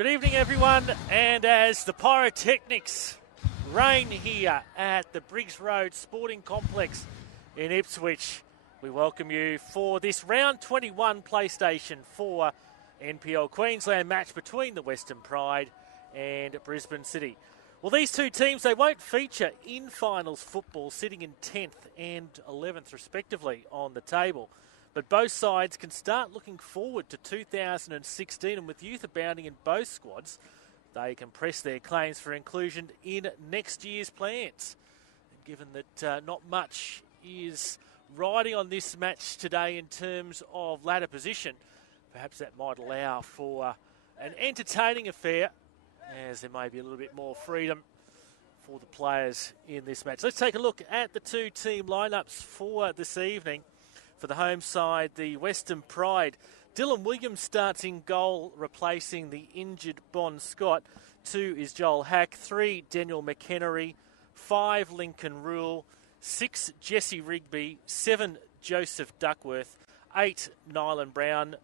Good evening, everyone, and as the pyrotechnics reign here at the Briggs Road Sporting Complex in Ipswich, we welcome you for this round 21 PlayStation 4 NPL Queensland match between the Western Pride and Brisbane City. Well, these two teams, they won't feature in finals football, sitting in 10th and 11th respectively on the table. But both sides can start looking forward to 2016, and with youth abounding in both squads, they can press their claims for inclusion in next year's plans. And given that not much is riding on this match today in terms of ladder position, perhaps that might allow for an entertaining affair, as there may be a little bit more freedom for the players in this match. Let's take a look at the two team lineups for this evening. For the home side, the Western Pride, Dylan Williams starts in goal, replacing the injured Bon Scott. 2 is Joel Hack. 3, Daniel McHenry. 5, Lincoln Rule. 6, Jesse Rigby. 7, Joseph Duckworth. 8, Nylan Brown.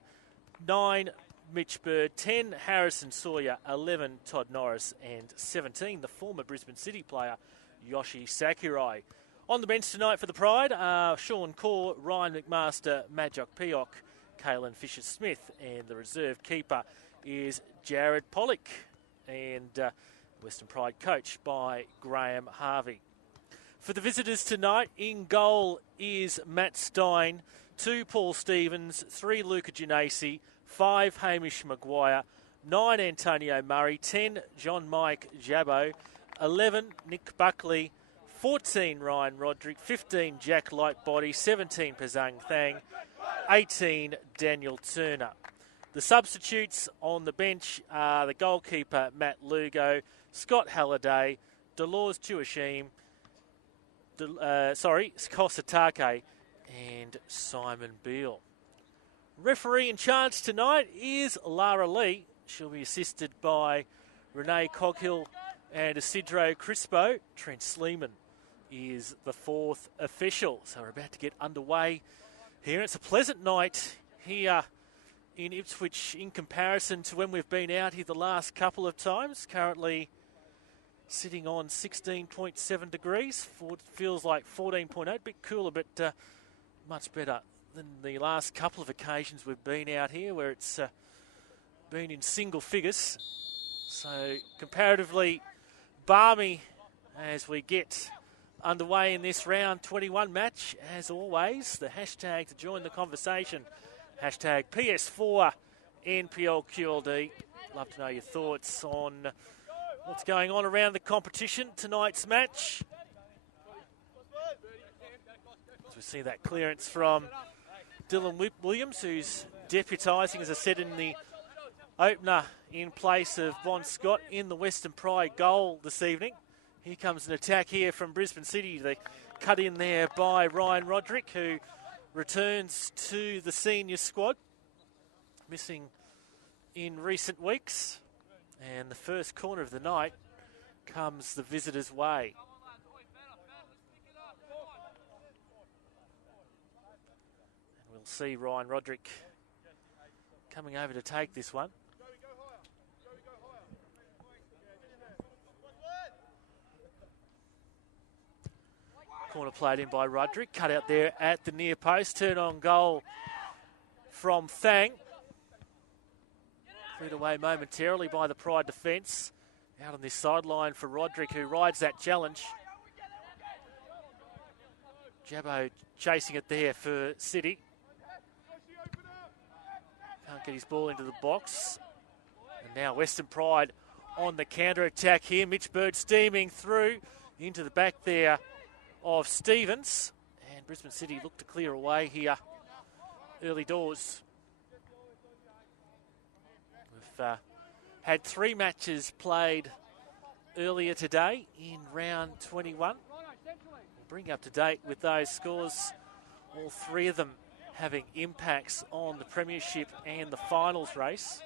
9, Mitch Bird. 10, Harrison Sawyer. 11, Todd Norris. And 17, the former Brisbane City player, Yoshi Sakurai. On the bench tonight for the Pride are Sean Kaur, Ryan McMaster, Majok Peok, Kalen Fisher-Smith, and the reserve keeper is Jared Pollock, and Western Pride coached by Graham Harvey. For the visitors tonight, in goal is Matt Stein, 2, Paul Stevens, 3, Luca Genesi, 5, Hamish Maguire, 9, Antonio Murray, 10, John Mike Jabbo, 11, Nick Buckley, 14, Ryan Roderick, 15, Jack Lightbody, 17, Pazang Thang, 18, Daniel Turner. The substitutes on the bench are the goalkeeper, Matt Lugo, Scott Halliday, Delors Tuashim, Kosatake, and Simon Beale. Referee in charge tonight is Lara Lee. She'll be assisted by Renee Coghill and Isidro Crispo. Trent Sleeman is the fourth official. So we're about to get underway here. It's a pleasant night here in Ipswich in comparison to when we've been out here the last couple of times. Currently sitting on 16.7 degrees. Feels like 14.8. Bit cooler, but much better than the last couple of occasions we've been out here where it's been in single figures. So comparatively balmy as we get underway in this round 21 match. As always, the hashtag to join the conversation, hashtag PS4 NPLQLD. Love to know your thoughts on what's going on around the competition, tonight's match. As we see that clearance from Dylan Williams, who's deputising, as I said, in the opener in place of Bon Scott in the Western Pride goal this evening. Here comes an attack here from Brisbane City. They cut in there by Ryan Roderick, who returns to the senior squad, missing in recent weeks. And the first corner of the night comes the visitors' way. And we'll see Ryan Roderick coming over to take this one. Corner played in by Roderick, cut out there at the near post, turn on goal from Thang. Cleared away momentarily by the Pride defence. Out on this sideline for Roderick, who rides that challenge. Jabbo chasing it there for City. Can't get his ball into the box. And now Western Pride on the counter-attack here. Mitch Bird steaming through into the back there of Stevens, and Brisbane City look to clear away here early doors. We've had 3 matches played earlier today in round 21. We'll bring you up to date with those scores, all 3 of them having impacts on the premiership and the finals race.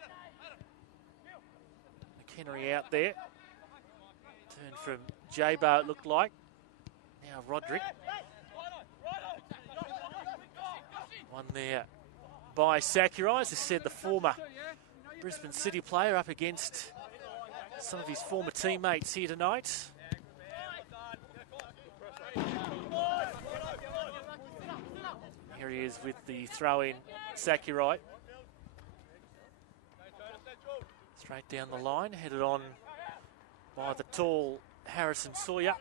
McHenry out there. Turn from J-Bar, it looked like. Now Roderick. One there by Sakurai, as I said, the former Brisbane City player up against some of his former teammates here tonight. Here he is with the throw-in, Sakurai. Straight down the line, headed on by the tall Harrison Sawyer.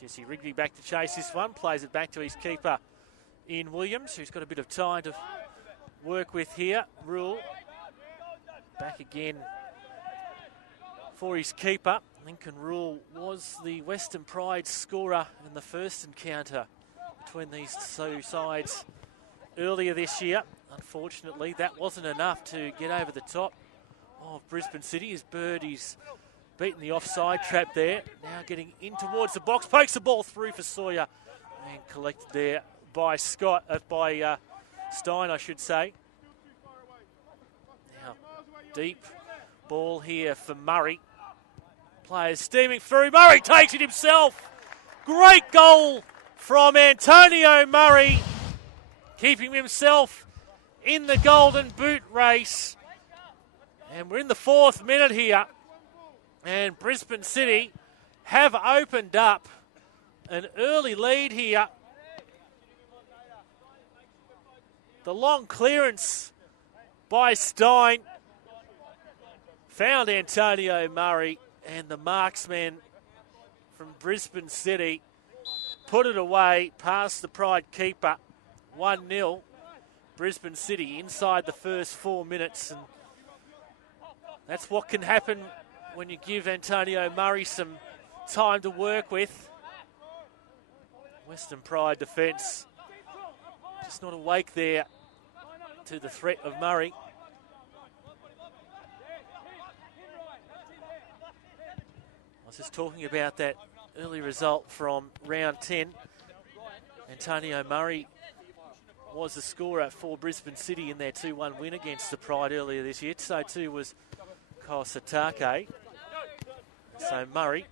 Jesse Rigby back to chase this one, plays it back to his keeper in Williams, who's got a bit of time to work with here. Rule back again for his keeper. Lincoln Rule was the Western Pride scorer in the first encounter between these two sides earlier this year. Unfortunately, that wasn't enough to get over the top of Brisbane City as Birdie's beaten the offside trap there. Now getting in towards the box, pokes the ball through for Sawyer and collected there by Stein, I should say. Now deep ball here for Murray. Players steaming through. Murray takes it himself. Great goal from Antonio Murray, keeping himself in the golden boot race. And we're in the 4th minute here. And Brisbane City have opened up an early lead here. The long clearance by Stein found Antonio Murray, and the marksman from Brisbane City put it away past the Pride keeper. 1-0 Brisbane City inside the first 4 minutes, and that's what can happen when you give Antonio Murray some time to work with. Western Pride defence just not awake there to the threat of Murray. I was just talking about that early result from round 10. Antonio Murray was the scorer for Brisbane City in their 2-1 win against the Pride earlier this year. So too was Kosatake. So Murray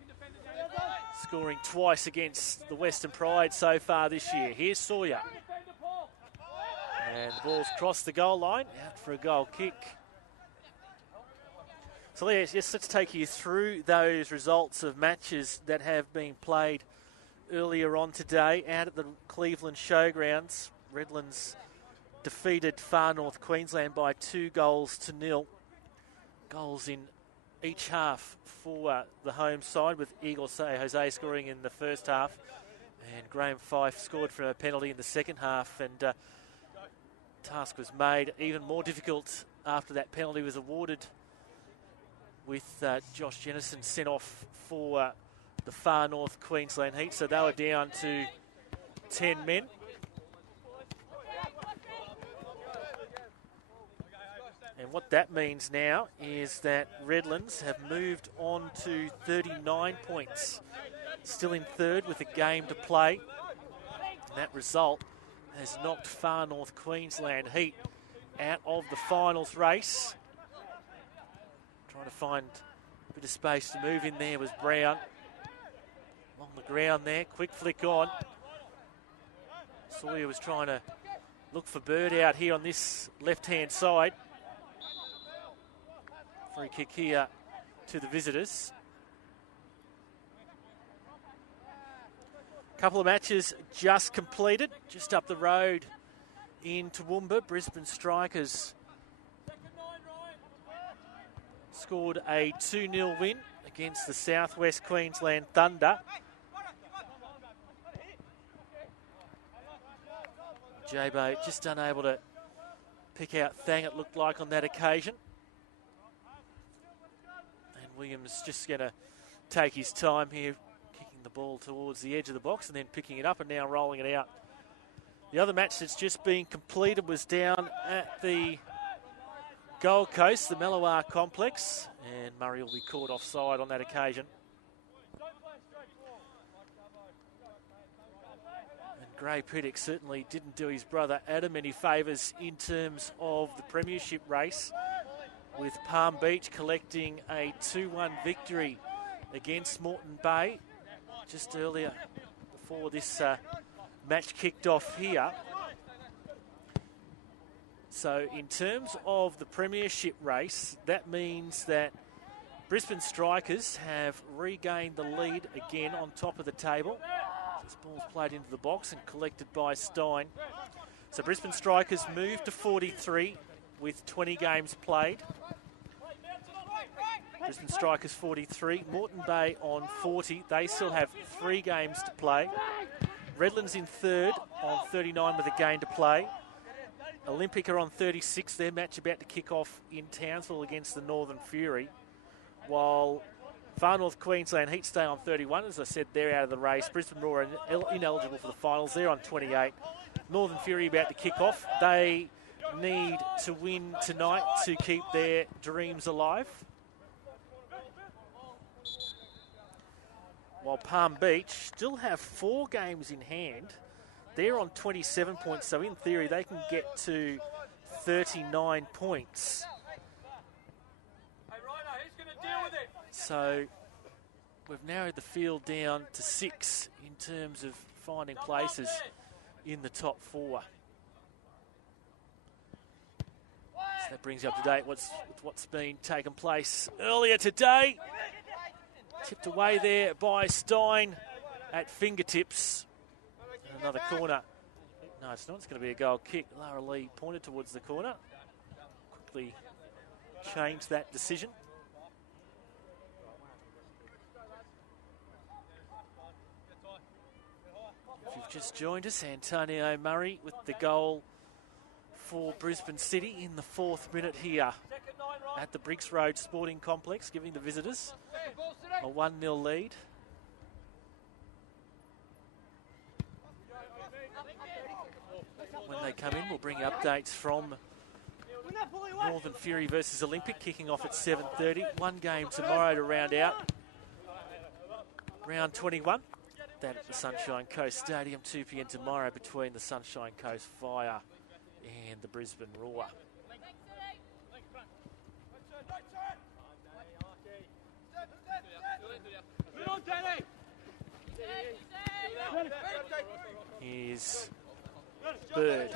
scoring twice against the Western Pride so far this year. Here's Sawyer. And the ball's crossed the goal line, out for a goal kick. So yes, let's take you through those results of matches that have been played earlier on today out at the Cleveland Showgrounds. Redlands defeated Far North Queensland by 2-0. Goals in each half for the home side, with Igor Jose scoring in the first half, and Graham Fife scored from a penalty in the second half, and task was made even more difficult after that penalty was awarded, with Josh Jennison sent off for the Far North Queensland Heat, so they were down to 10 men. And what that means now is that Redlands have moved on to 39 points. Still in third with a game to play. And that result has knocked Far North Queensland Heat out of the finals race. Trying to find a bit of space to move in there was Brown. Along the ground there, quick flick on. Sawyer was trying to look for Bird out here on this left-hand side. Free kick here to the visitors. Couple of matches just completed, just up the road in Toowoomba. Brisbane Strikers scored a 2-0 win against the Southwest Queensland Thunder. Jabo just unable to pick out Thang, it looked like, on that occasion. And Williams just going to take his time here, kicking the ball towards the edge of the box and then picking it up and now rolling it out. The other match that's just been completed was down at the Gold Coast, the Mellowar complex, and Murray will be caught offside on that occasion. And Gray Pittock certainly didn't do his brother Adam any favours in terms of the premiership race, with Palm Beach collecting a 2-1 victory against Moreton Bay just earlier before this match kicked off here. So in terms of the premiership race, that means that Brisbane Strikers have regained the lead again on top of the table. This ball's played into the box and collected by Stein. So Brisbane Strikers move to 43 with 20 games played. Brisbane Strikers 43, Moreton Bay on 40. They still have 3 games to play. Redlands in third on 39 with a game to play. Olympic are on 36. Their match about to kick off in Townsville against the Northern Fury. While Far North Queensland Heat stay on 31. As I said, they're out of the race. Brisbane Roar are ineligible for the finals. They're on 28. Northern Fury about to kick off. They need to win tonight to keep their dreams alive. While Palm Beach still have 4 games in hand. They're on 27 points, so in theory they can get to 39 points. So we've narrowed the field down to 6 in terms of finding places in the top 4. So that brings you up to date with what's been taking place earlier today. Tipped away there by Stein at fingertips. Another corner. No, it's not. It's going to be a goal kick. Lara Lee pointed towards the corner. Quickly changed that decision. If you've just joined us, Antonio Murray with the goal for Brisbane City in the 4th minute here at the Briggs Road Sporting Complex, giving the visitors a 1-0 lead. When they come in, we'll bring updates from Northern Fury versus Olympic, kicking off at 7:30. 1 game tomorrow to round out round 21. That at the Sunshine Coast Stadium, 2 p.m. tomorrow between the Sunshine Coast Fire and the Brisbane Roar. Here's Bird.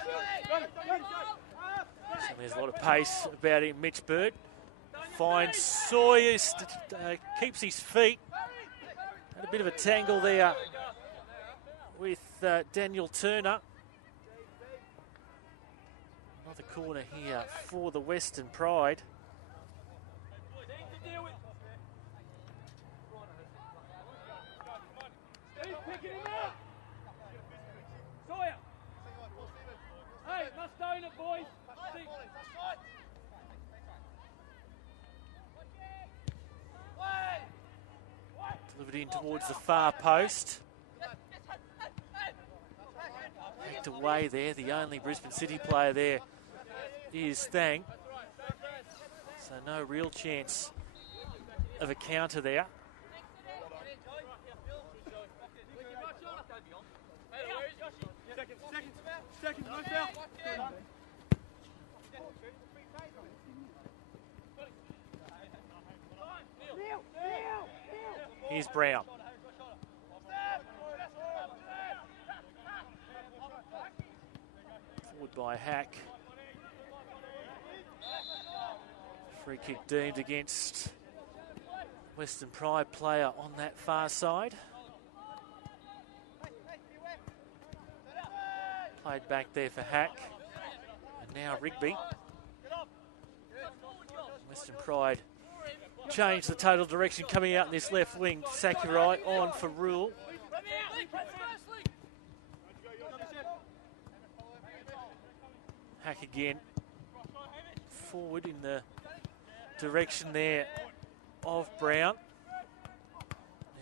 So there's a lot of pace about him. Mitch Bird finds Sawyer, keeps his feet. Had a bit of a tangle there with Daniel Turner. Another corner here for the Western Pride. Delivered in towards the far post. Backed away there. The only Brisbane City player there is Thang. So no real chance of a counter there. Here's Brown. Forward by Hack. Free kick deemed against Western Pride player on that far side. Played back there for Hack. And now Rigby. Western Pride changed the total direction coming out in this left wing. Sakurai on for Rule. Hack again. Forward in the direction there of Brown.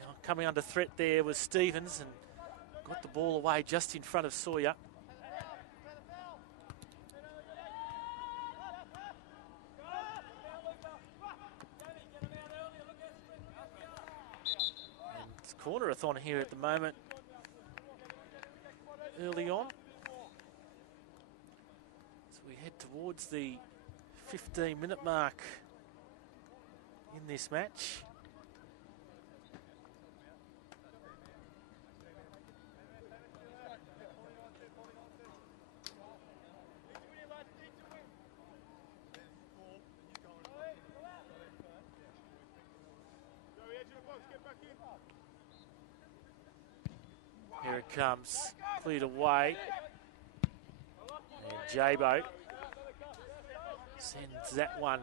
Now coming under threat there was Stevens and got the ball away just in front of Sawyer. Cornerathon here at the moment, early on. So we head towards the 15-minute mark in this match. Here it comes, cleared away. And Jabo sends that one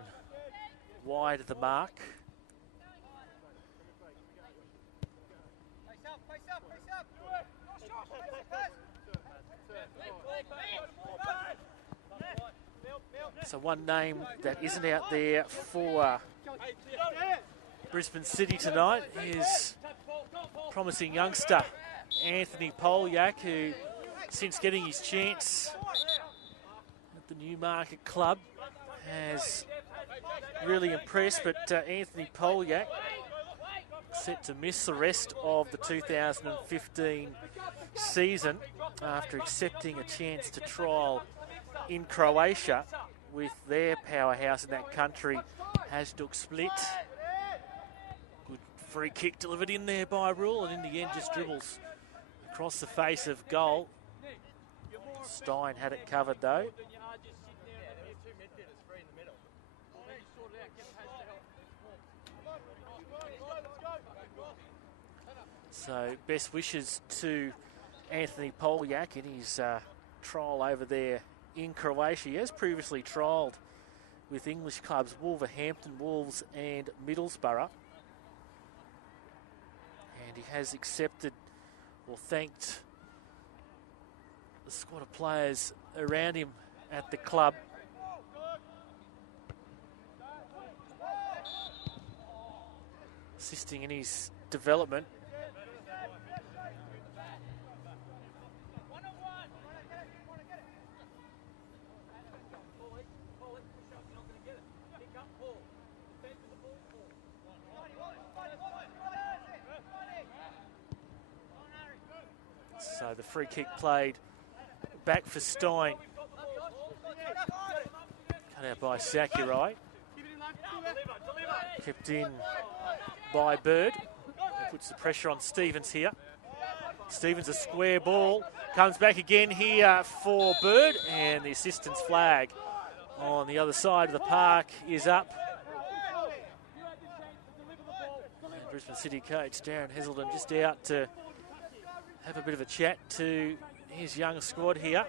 wide of the mark. So one name that isn't out there for Brisbane City tonight is promising youngster Anthony Polyak, who since getting his chance at the Newmarket club has really impressed, but Anthony Polyak set to miss the rest of the 2015 season after accepting a chance to trial in Croatia with their powerhouse in that country, Hajduk Split. Good free kick delivered in there by Rule, and in the end just dribbles across the face of goal. Stein had it covered though. So best wishes to Anthony Polyak in his trial over there in Croatia. He has previously trialled with English clubs Wolverhampton, Wolves and Middlesbrough. And he has accepted or thanked the squad of players around him at the club. Assisting in his development. So the free kick played back for Stein. Cut out by Sakurai. Kept in by Bird. That puts the pressure on Stevens here. Stevens a square ball. Comes back again here for Bird. And the assistant's flag on the other side of the park is up. And Brisbane City coach Darren Heselden just out to have a bit of a chat to his young squad here.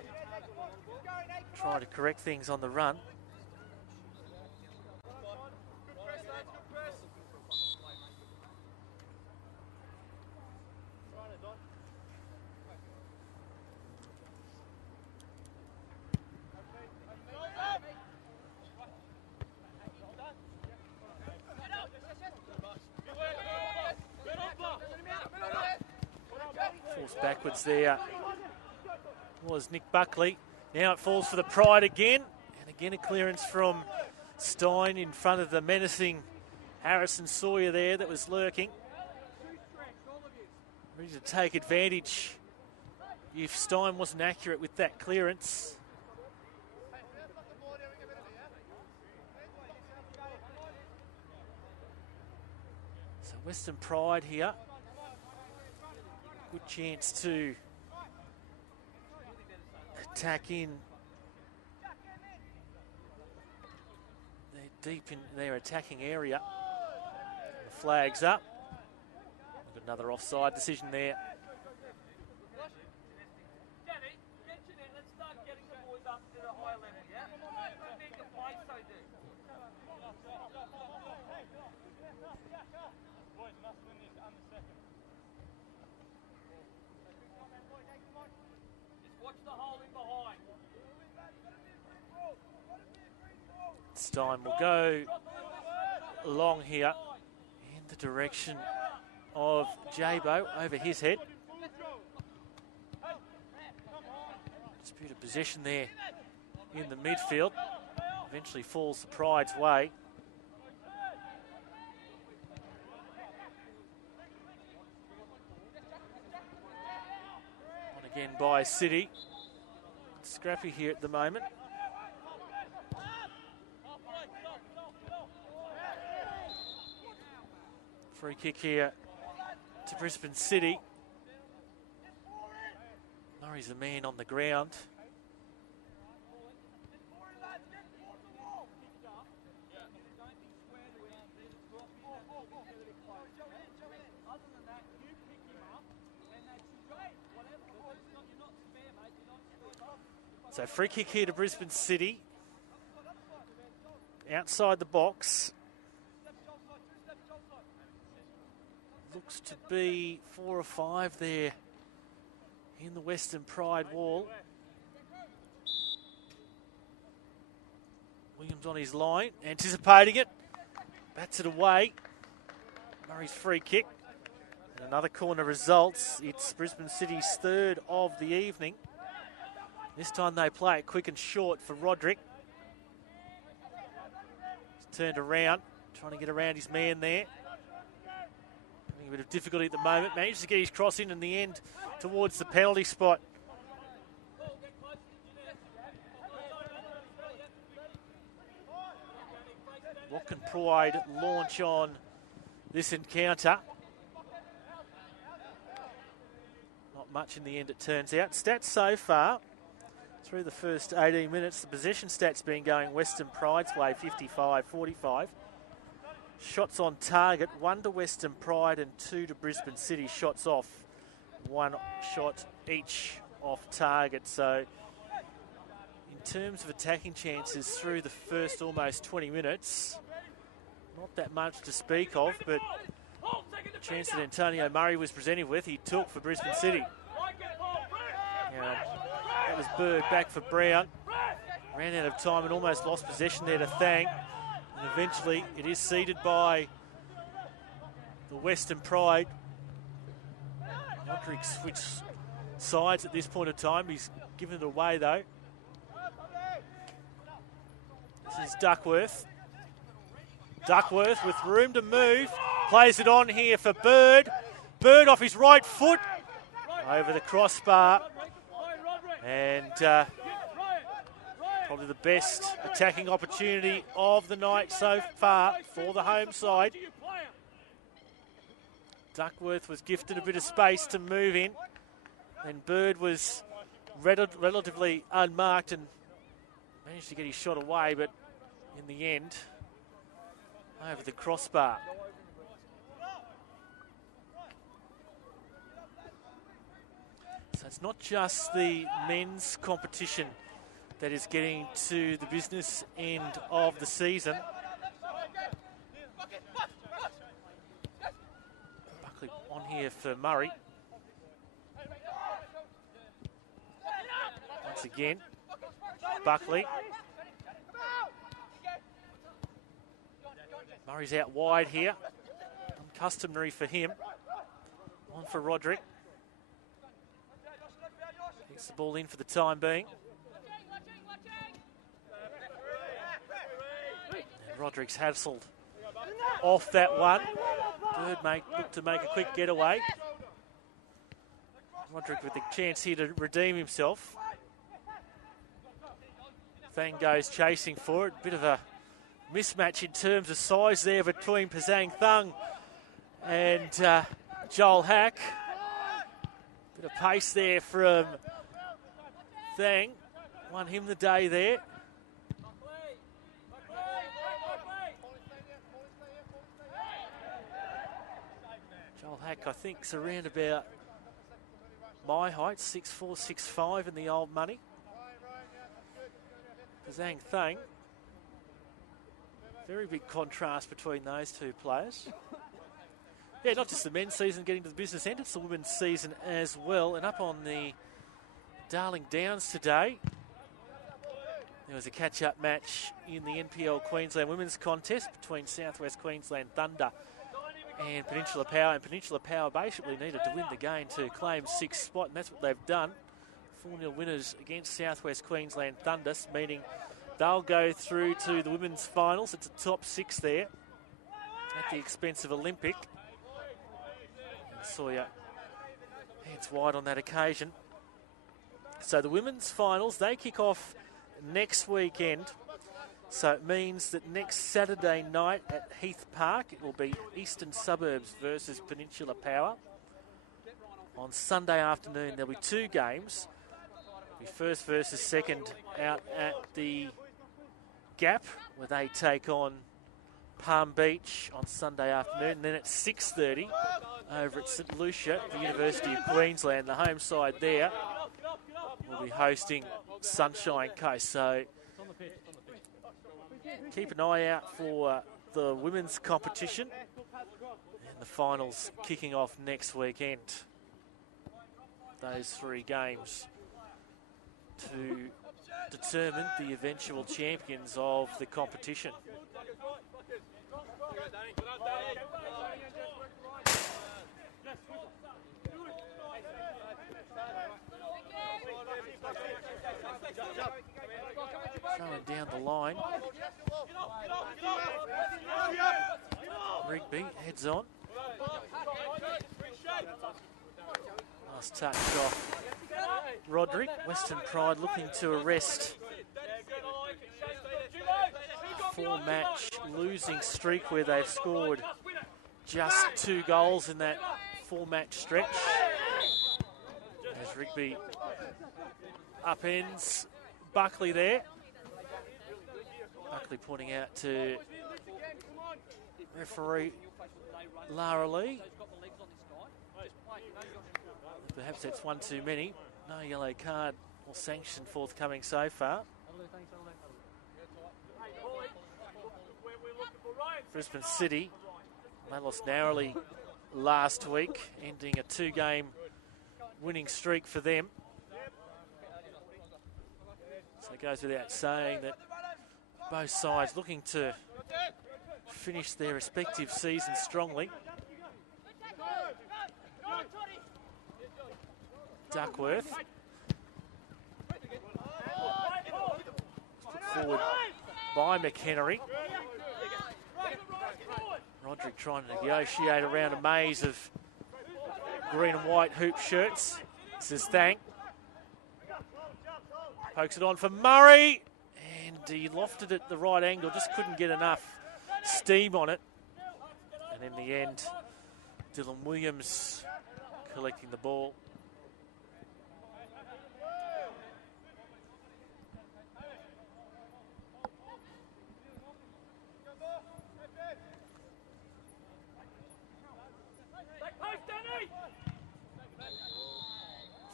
Trying to correct things on the run. Backwards there was Nick Buckley. Now it falls for the Pride again. And again a clearance from Stein in front of the menacing Harrison Sawyer there that was lurking. Ready to take advantage if Stein wasn't accurate with that clearance. So Western Pride here. Good chance to attack in. They're deep in their attacking area. The flag's up. Got another offside decision there. Stein will go long here in the direction of Jabo over his head. Disputed possession there in the midfield. Eventually falls the Pride's way. On again by City. Scrappy here at the moment. Free kick here to Brisbane City. Murray's the man on the ground. So free kick here to Brisbane City. Outside the box. Looks to be 4 or 5 there in the Western Pride wall. Williams on his line, anticipating it. Bats it away. Murray's free kick. And another corner results. It's Brisbane City's third of the evening. This time they play it quick and short for Roderick. He's turned around, trying to get around his man there. Having a bit of difficulty at the moment. Manages to get his cross in the end towards the penalty spot. What can Pride launch on this encounter? Not much in the end, it turns out. Stats so far, through the first 18 minutes, the possession stats been going Western Pride's way, 55-45. Shots on target, 1 to Western Pride and 2 to Brisbane City. Shots off, 1 shot each off target. So in terms of attacking chances through the first almost 20 minutes, not that much to speak of, but the chance that Antonio Murray was presented with, he took for Brisbane City. That was Bird back for Brown. Ran out of time and almost lost possession there to Thang. And eventually it is ceded by the Western Pride. Roderick switched sides at this point of time. He's given it away though. This is Duckworth. Duckworth with room to move. Plays it on here for Bird. Bird off his right foot. Over the crossbar. And probably the best attacking opportunity of the night so far for the home side. Duckworth was gifted a bit of space to move in. And Bird was relatively unmarked and managed to get his shot away, but in the end, over the crossbar. So it's not just the men's competition that is getting to the business end of the season. Buckley on here for Murray. Once again, Buckley. Murray's out wide here. Uncustomary for him. On for Roderick. Gets the ball in for the time being. And Roderick's hassled off that one. Bird looked to make a quick getaway. Roderick with the chance here to redeem himself. Thang goes chasing for it. Bit of a mismatch in terms of size there between Pazang Thang and Joel Hack. Bit of pace there from Thang. Won him the day there. Joel Hack, I think, is around about my height, 6'4", 6'5" in the old money. Pazang Thang. Very big contrast between those two players. Yeah, not just the men's season getting to the business end, it's the women's season as well. And up on the Darling Downs today, there was a catch-up match in the NPL Queensland Women's Contest between Southwest Queensland Thunder and Peninsula Power. And Peninsula Power basically needed to win the game to claim 6th spot, and that's what they've done. 4-0 winners against Southwest Queensland Thunder, meaning they'll go through to the women's finals. It's a top 6 there at the expense of Olympic. And Sawyer heads wide on that occasion. So the women's finals, they kick off next weekend. So it means that next Saturday night at Heath Park, it will be Eastern Suburbs versus Peninsula Power. On Sunday afternoon, there'll be 2 games. It'll be first versus second out at the Gap, where they take on Palm Beach on Sunday afternoon. And then at 6:30 over at St Lucia, the University of Queensland, the home side there, will be hosting Sunshine Coast. So keep an eye out for the women's competition and the finals kicking off next weekend. Those 3 games to determine the eventual champions of the competition. Throwing down the line. Rigby heads on. Nice touch off Roderick. Western Pride looking to arrest 4-match losing streak where they've scored just 2 goals in that 4-match stretch. As Rigby upends Buckley there. Buckley pointing out to referee Lara Lee. Perhaps that's one too many. No yellow card or sanction forthcoming so far. Brisbane City, they lost narrowly last week, ending a 2-game winning streak for them. So it goes without saying that both sides looking to finish their respective seasons strongly. Duckworth. Put forward by McHenry. Roderick trying to negotiate around a maze of green and white hoop shirts. This is Thang. Pokes it on for Murray. And he lofted it at the right angle, just couldn't get enough steam on it. And in the end, Dylan Williams collecting the ball.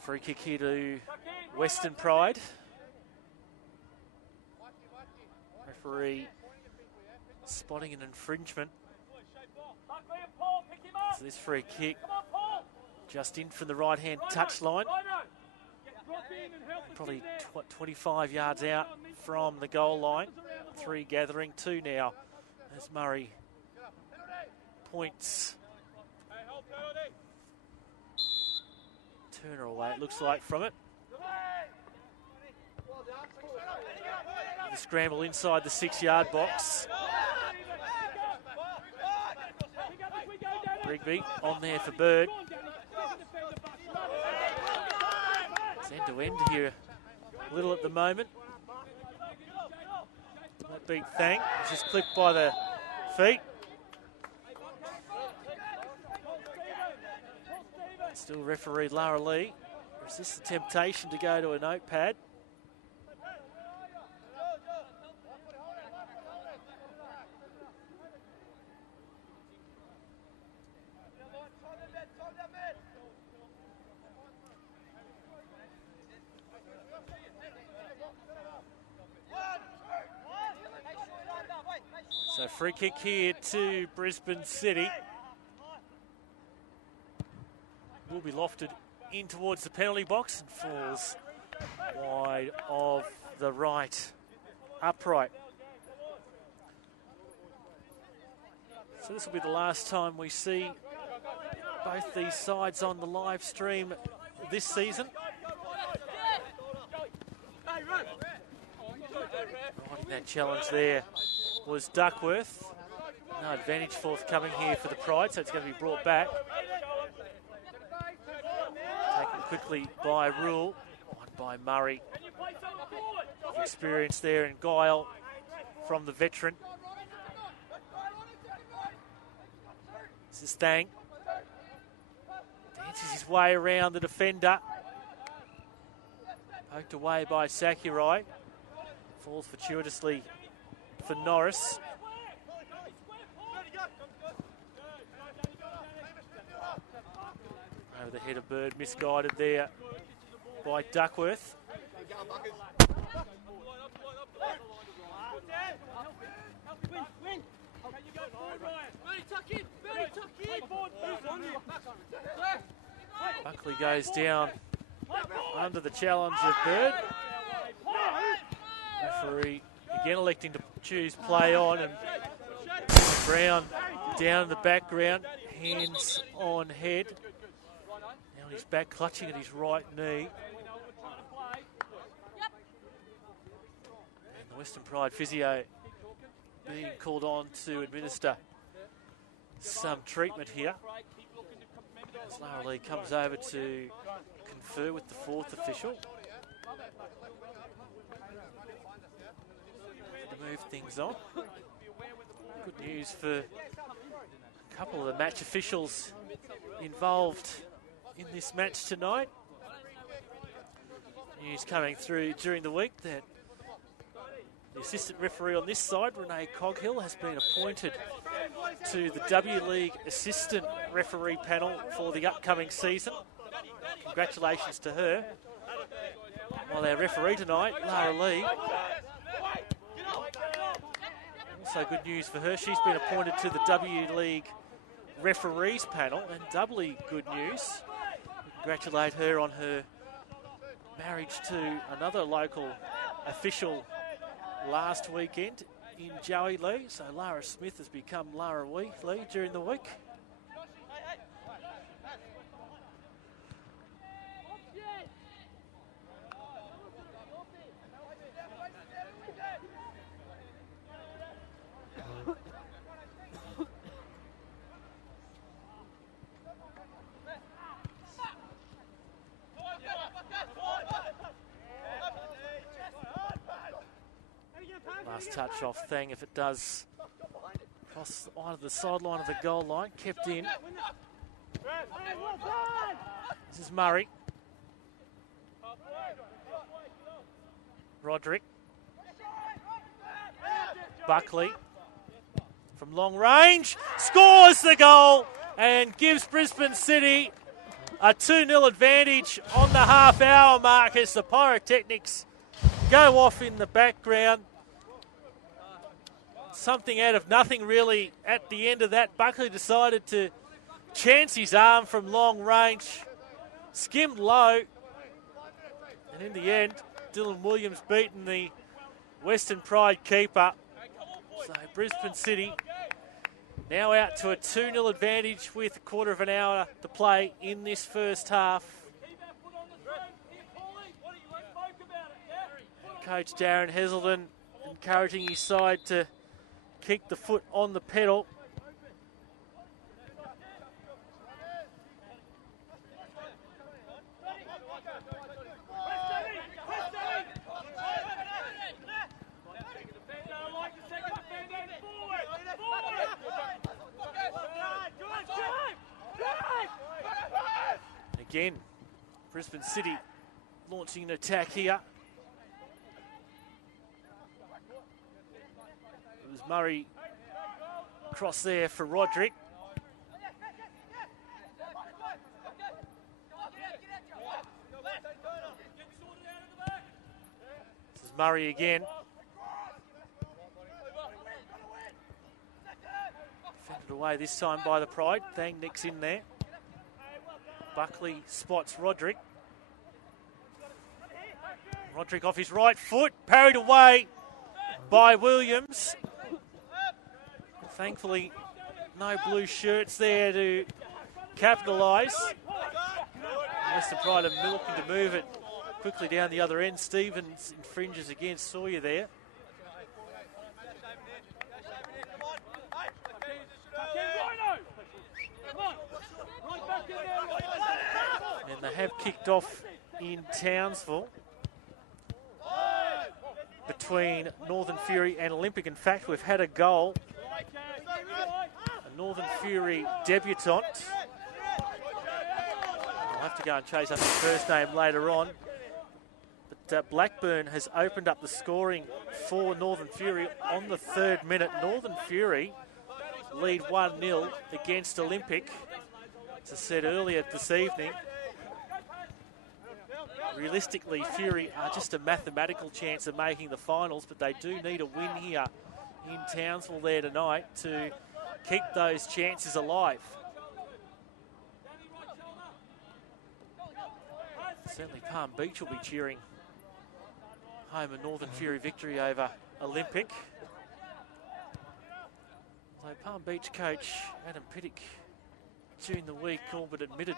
Free kick here to Western Pride. Referee spotting an infringement. So this free kick just in from the right-hand touchline. Probably 25 yards out from the goal line. 3 gathering, 2 now. As Murray points. Turner away, it looks like, from it. The scramble inside the 6-yard box. Rigby on there for Bird. It's end-to-end here a little at the moment. That beat Thang, which is clipped by the feet. Still referee Lara Lee. Resists the temptation to go to a notepad. So free kick here to Brisbane City. Will be lofted in towards the penalty box and falls wide of the right upright. So this will be the last time we see both these sides on the live stream this season. Riding that challenge there was Duckworth. No advantage forthcoming here for the Pride, so it's going to be brought back. Taken quickly by Rule, won by Murray. Experience there and guile from the veteran. This is Thang. Dances his way around the defender. Poked away by Sakurai. Falls fortuitously for Norris. Over the head of Bird, misguided there by Duckworth. Buckley goes down under the challenge of Bird. Referee again electing to choose play on, and Brown down in the background, hands on head. Now he's back clutching at his right knee. And the Western Pride physio being called on to administer some treatment here. As Lara Lee comes over to confer with the fourth official to move things on. Good news for a couple of the match officials involved in this match tonight. News coming through during the week that the assistant referee on this side, Renee Coghill, has been appointed to the W League assistant referee panel for the upcoming season. Congratulations to her. While our referee tonight, Lara Lee, also good news for her, she's been appointed to the W League referees panel, and doubly good news, we congratulate her on her marriage to another local official last weekend in Joey Lee. So Lara Smith has become Lara Lee during the week. Last touch off Thang, if it does cross either the sideline of the goal line, kept in. This is Murray. Roderick. Buckley from long range scores the goal and gives Brisbane City a 2-0 advantage on the half-hour mark as the Pyrotechnics go off in the background. Something out of nothing really at the end of that. Buckley decided to chance his arm from long range, skimmed low, and in the end, Dylan Williams beaten the Western Pride keeper. So Brisbane City now out to a 2-0 advantage with a quarter of an hour to play in this first half. Coach Darren Heselden encouraging his side to keep the foot on the pedal. Again, Brisbane City launching an attack here. It was Murray cross there for Roderick. This is Murray again. Defended away this time by the Pride. Thang nicks in there. Buckley spots Roderick. Roderick off his right foot, parried away by Williams. Thankfully, no blue shirts there to capitalise. Western Pride are looking to move it quickly down the other end. Stevens infringes against Sawyer there. And they have kicked off in Townsville between Northern Fury and Olympic. In fact, we've had a goal. A Northern Fury debutant. I'll have to go and chase up his first name later on. But Blackburn has opened up the scoring for Northern Fury on the 3rd minute. Northern Fury lead 1-0 against Olympic. As I said earlier this evening, realistically, Fury are just a mathematical chance of making the finals, but they do need a win here in Townsville there tonight to keep those chances alive. Certainly Palm Beach will be cheering home a Northern Fury victory over Olympic. So Palm Beach coach Adam Pittick during the week all but admitted,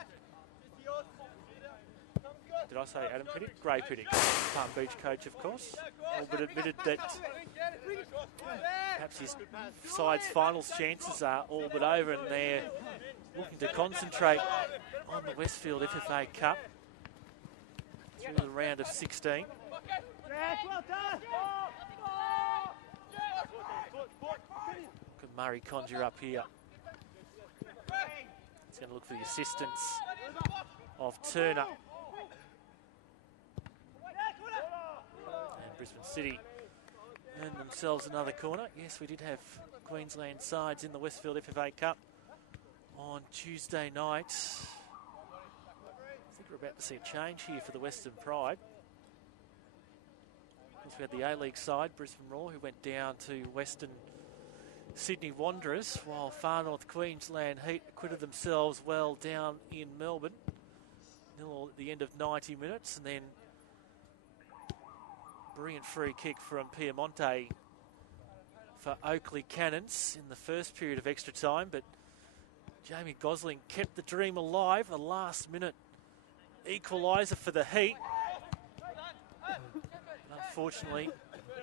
did I say Adam Pittick? Gray Pittick, Palm Beach coach of course, all but admitted that perhaps his side's finals chances are all but over and they're looking to concentrate on the Westfield FFA Cup through the round of 16. Could Murray conjure up here? He's going to look for the assistance of Turner. And Brisbane City earned themselves another corner. Yes, we did have Queensland sides in the Westfield FFA Cup on Tuesday night. I think we're about to see a change here for the Western Pride. Of course, we had the A-League side, Brisbane Roar, who went down to Western Sydney Wanderers, while Far North Queensland Heat acquitted themselves well down in Melbourne. 0 at the end of 90 minutes, and then brilliant free kick from Piemonte for Oakley Cannons in the first period of extra time, but Jamie Gosling kept the dream alive, a last-minute equaliser for the Heat. But unfortunately,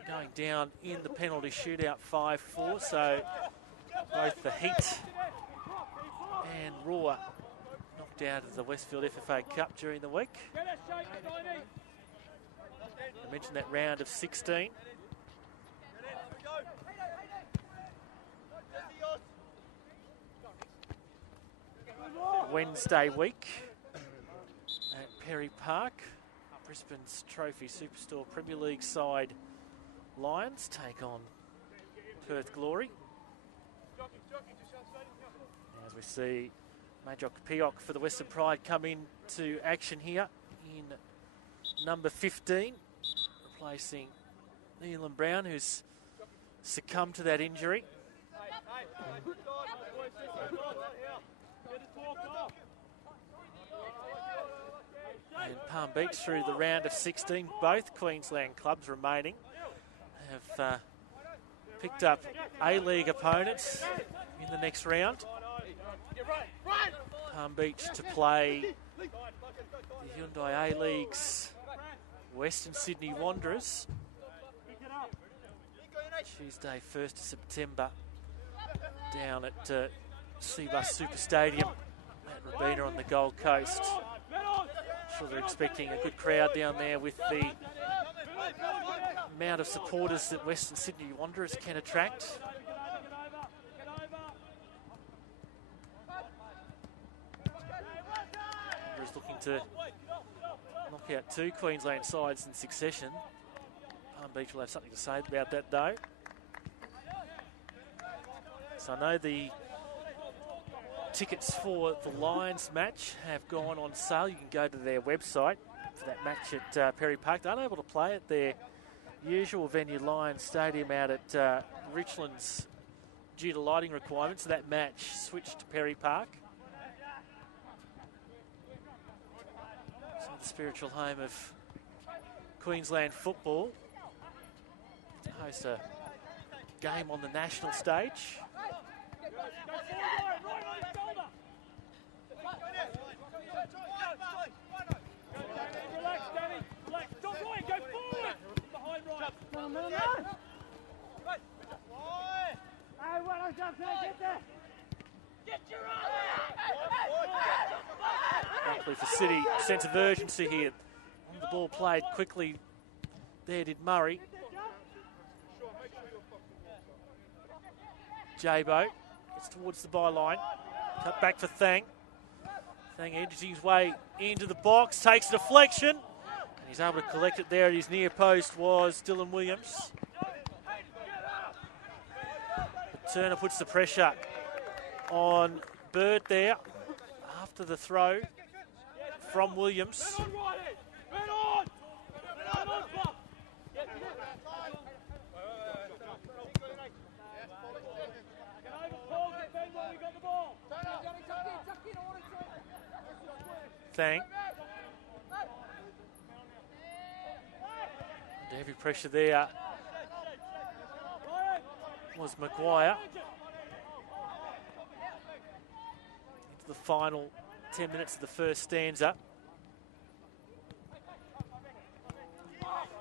going down in the penalty shootout 5-4, so both the Heat and Roar knocked out of the Westfield FFA Cup during the week. I mentioned that round of 16. Wednesday week at Perry Park, Brisbane's Trophy Superstore Premier League side Lions take on Perth Glory. As we see Majok Piok for the Western Pride come into action here in number 15, replacing Neelan Brown, who's succumbed to that injury. And Palm Beach through the round of 16, both Queensland clubs remaining have picked up A-League opponents in the next round. Palm Beach to play the Hyundai A-League's Western Sydney Wanderers Tuesday 1st of September down at Cbus Super Stadium at Robina on the Gold Coast. I'm sure they're expecting a good crowd down there with the amount of supporters that Western Sydney Wanderers can attract. Wanderers looking to knock out 2 Queensland sides in succession. Palm Beach will have something to say about that though. So I know the tickets for the Lions match have gone on sale. You can go to their website for that match at Perry Park. They're unable to play at their usual venue, Lions Stadium, out at Richlands due to lighting requirements. So that match switched to Perry Park. So the spiritual home of Queensland football to host a game on the national stage. Buckley for City, sense of urgency here. The ball played quickly. There did Murray. Jabo gets towards the byline. Cut back for Thang. Thang edges his way into the box, takes a deflection. And he's able to collect it there at his near post was Dylan Williams. But Turner puts the pressure on Bird there after the throw from Williams. Thang. Under heavy pressure there was Maguire. Into the final 10 minutes of the first stanza.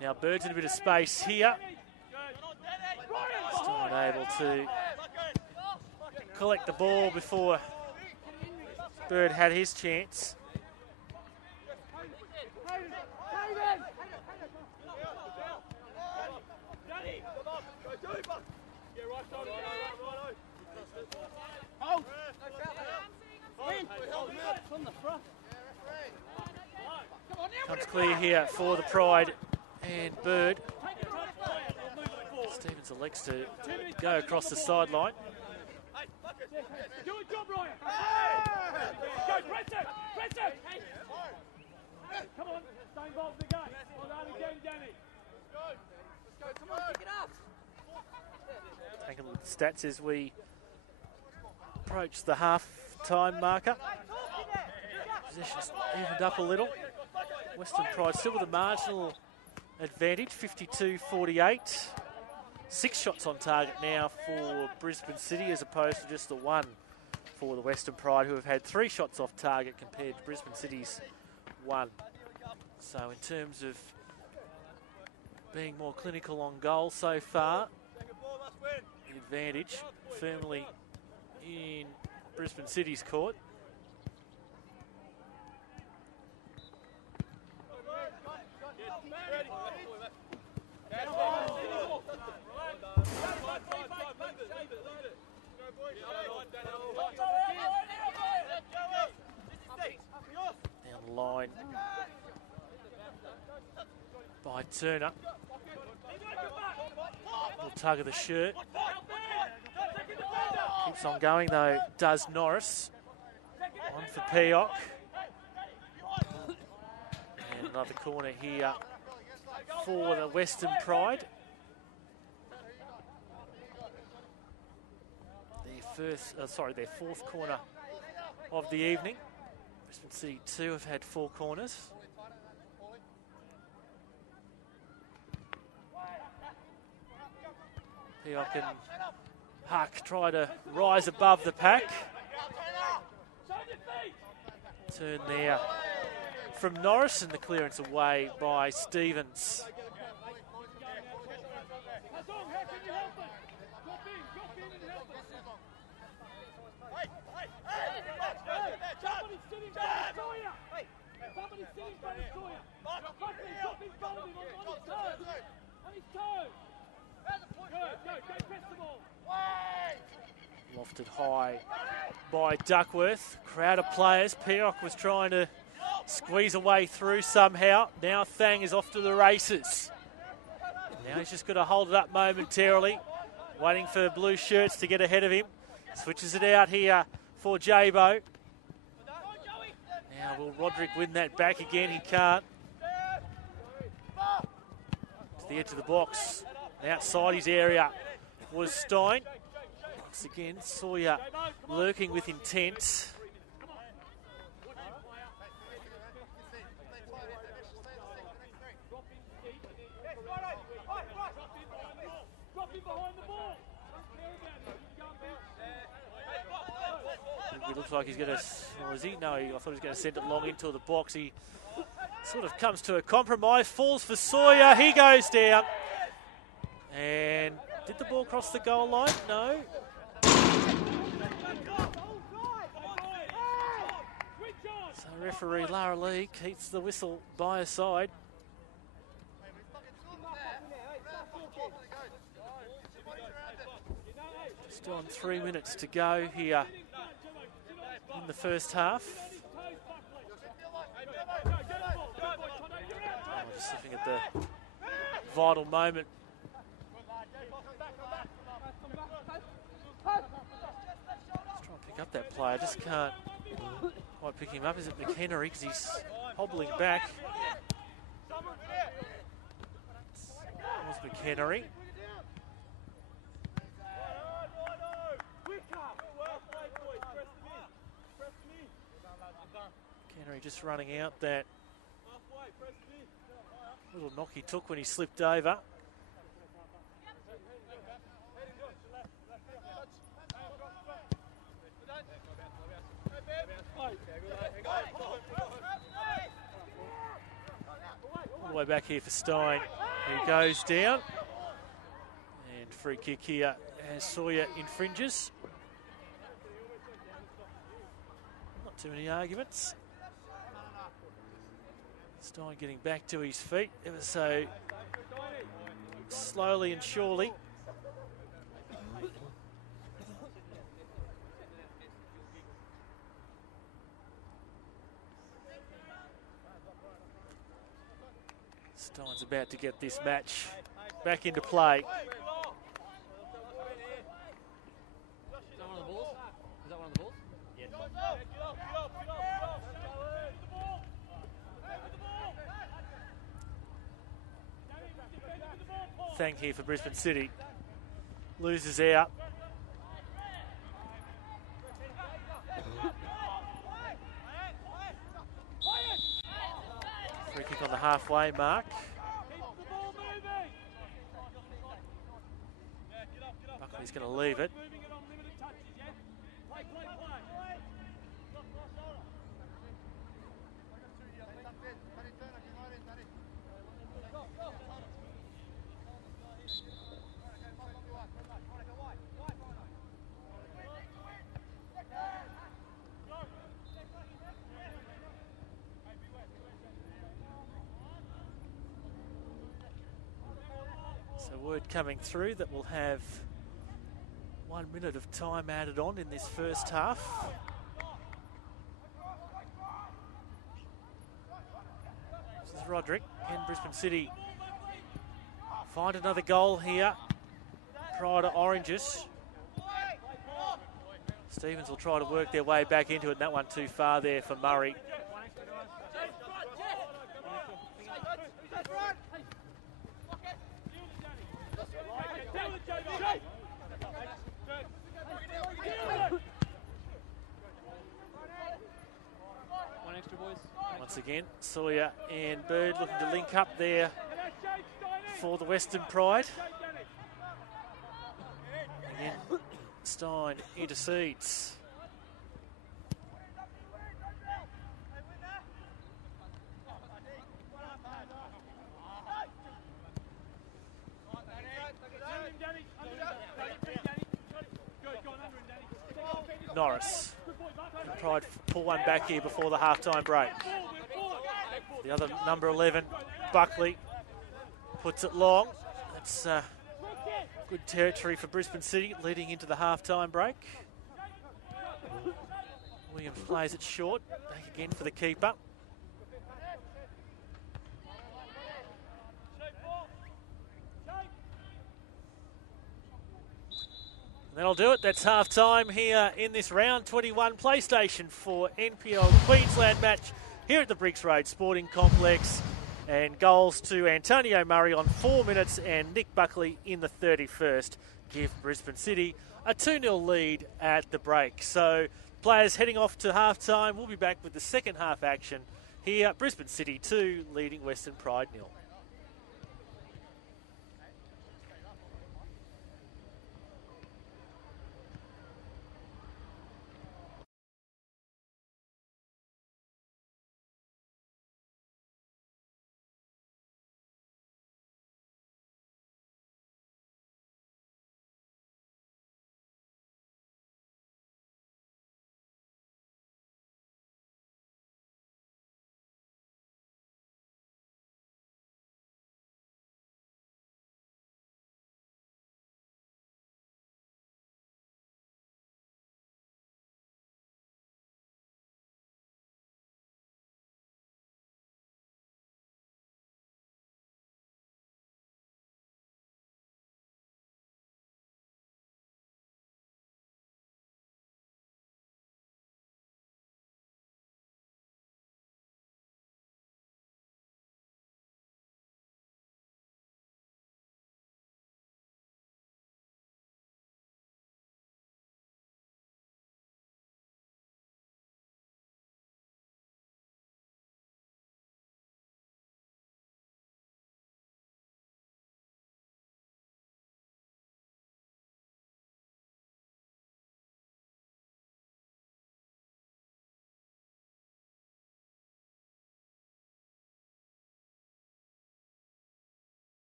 Now Bird's in a bit of space here. Still unable to collect the ball before Bird had his chance. Comes clear here for the Pride and Bird. Stevens elects to go across the sideline. Come on, stay involved in the game. Well done again, Danny. Come on, pick it up. Taking a look at the stats as we approach the half-time marker. Possession's evened up a little. Western Pride still with a marginal advantage, 52-48. 6 shots on target now for Brisbane City as opposed to just the one for the Western Pride, who have had 3 shots off target compared to Brisbane City's 1. So in terms of being more clinical on goal so far, the advantage firmly in Brisbane City's court. Down the line by Turner. Little tug of the shirt. Keeps on going though, does Norris. One for Peoc. And another corner here for the Western Pride. Their fourth corner of the evening. Brisbane City 2 have had 4 corners. Peoc and Huck try to rise above the pack. Turn there from Norris, and the clearance away by Stevens. Lofted high by Duckworth. Crowd of players. Peoc was trying to squeeze a way through somehow. Now Thang is off to the races. Now he's just got to hold it up momentarily. Waiting for blue shirts to get ahead of him. Switches it out here for Jabo. Now will Roderick win that back again? He can't. To the edge of the box. Outside his area was Stein. Once again, Sawyer lurking with intent. It looks like he's going to, or is he? No, I thought he was going to send it long into the box. He sort of comes to a compromise, falls for Sawyer. He goes down. And did the ball cross the goal line? No. So referee Lara Lee keeps the whistle by her side. Just on 3 minutes to go here in the first half. Just looking at the vital moment. Just trying to pick up that player, just can't quite pick him up. Is it McHenry? Because he's hobbling back. It was McHenry. Kennery just running out that little knock he took when he slipped over. All the way back here for Stein, who goes down. And free kick here as Sawyer infringes. Not too many arguments. Stein getting back to his feet ever so slowly and surely. Stein's about to get this match back into play. Is that one of the balls? Is that one of the balls? Yes. Thang here for Brisbane City. Loses out. Free kick on the halfway mark. Buckley's going to leave it. So word coming through that we'll have 1 minute of time added on in this first half. This is Roderick. Can Brisbane City find another goal here prior to Oranges? Stevens will try to work their way back into it. That one too far there for Murray. One extra, boys. Once again, Sawyer and Bird looking to link up there for the Western Pride. Again, Stein intercedes. Norris. And Pride pull one back here before the half-time break. The other number 11, Buckley, puts it long. That's good territory for Brisbane City leading into the half-time break. Williams plays it short. Back again for the keeper. That'll do it. That's half-time here in this round 21 PlayStation 4 NPL Queensland match here at the Briggs Road Sporting Complex. And goals to Antonio Murray on 4 minutes and Nick Buckley in the 31st give Brisbane City a 2-0 lead at the break. So players heading off to half-time. We'll be back with the second half action here. Brisbane City 2 leading Western Pride 0.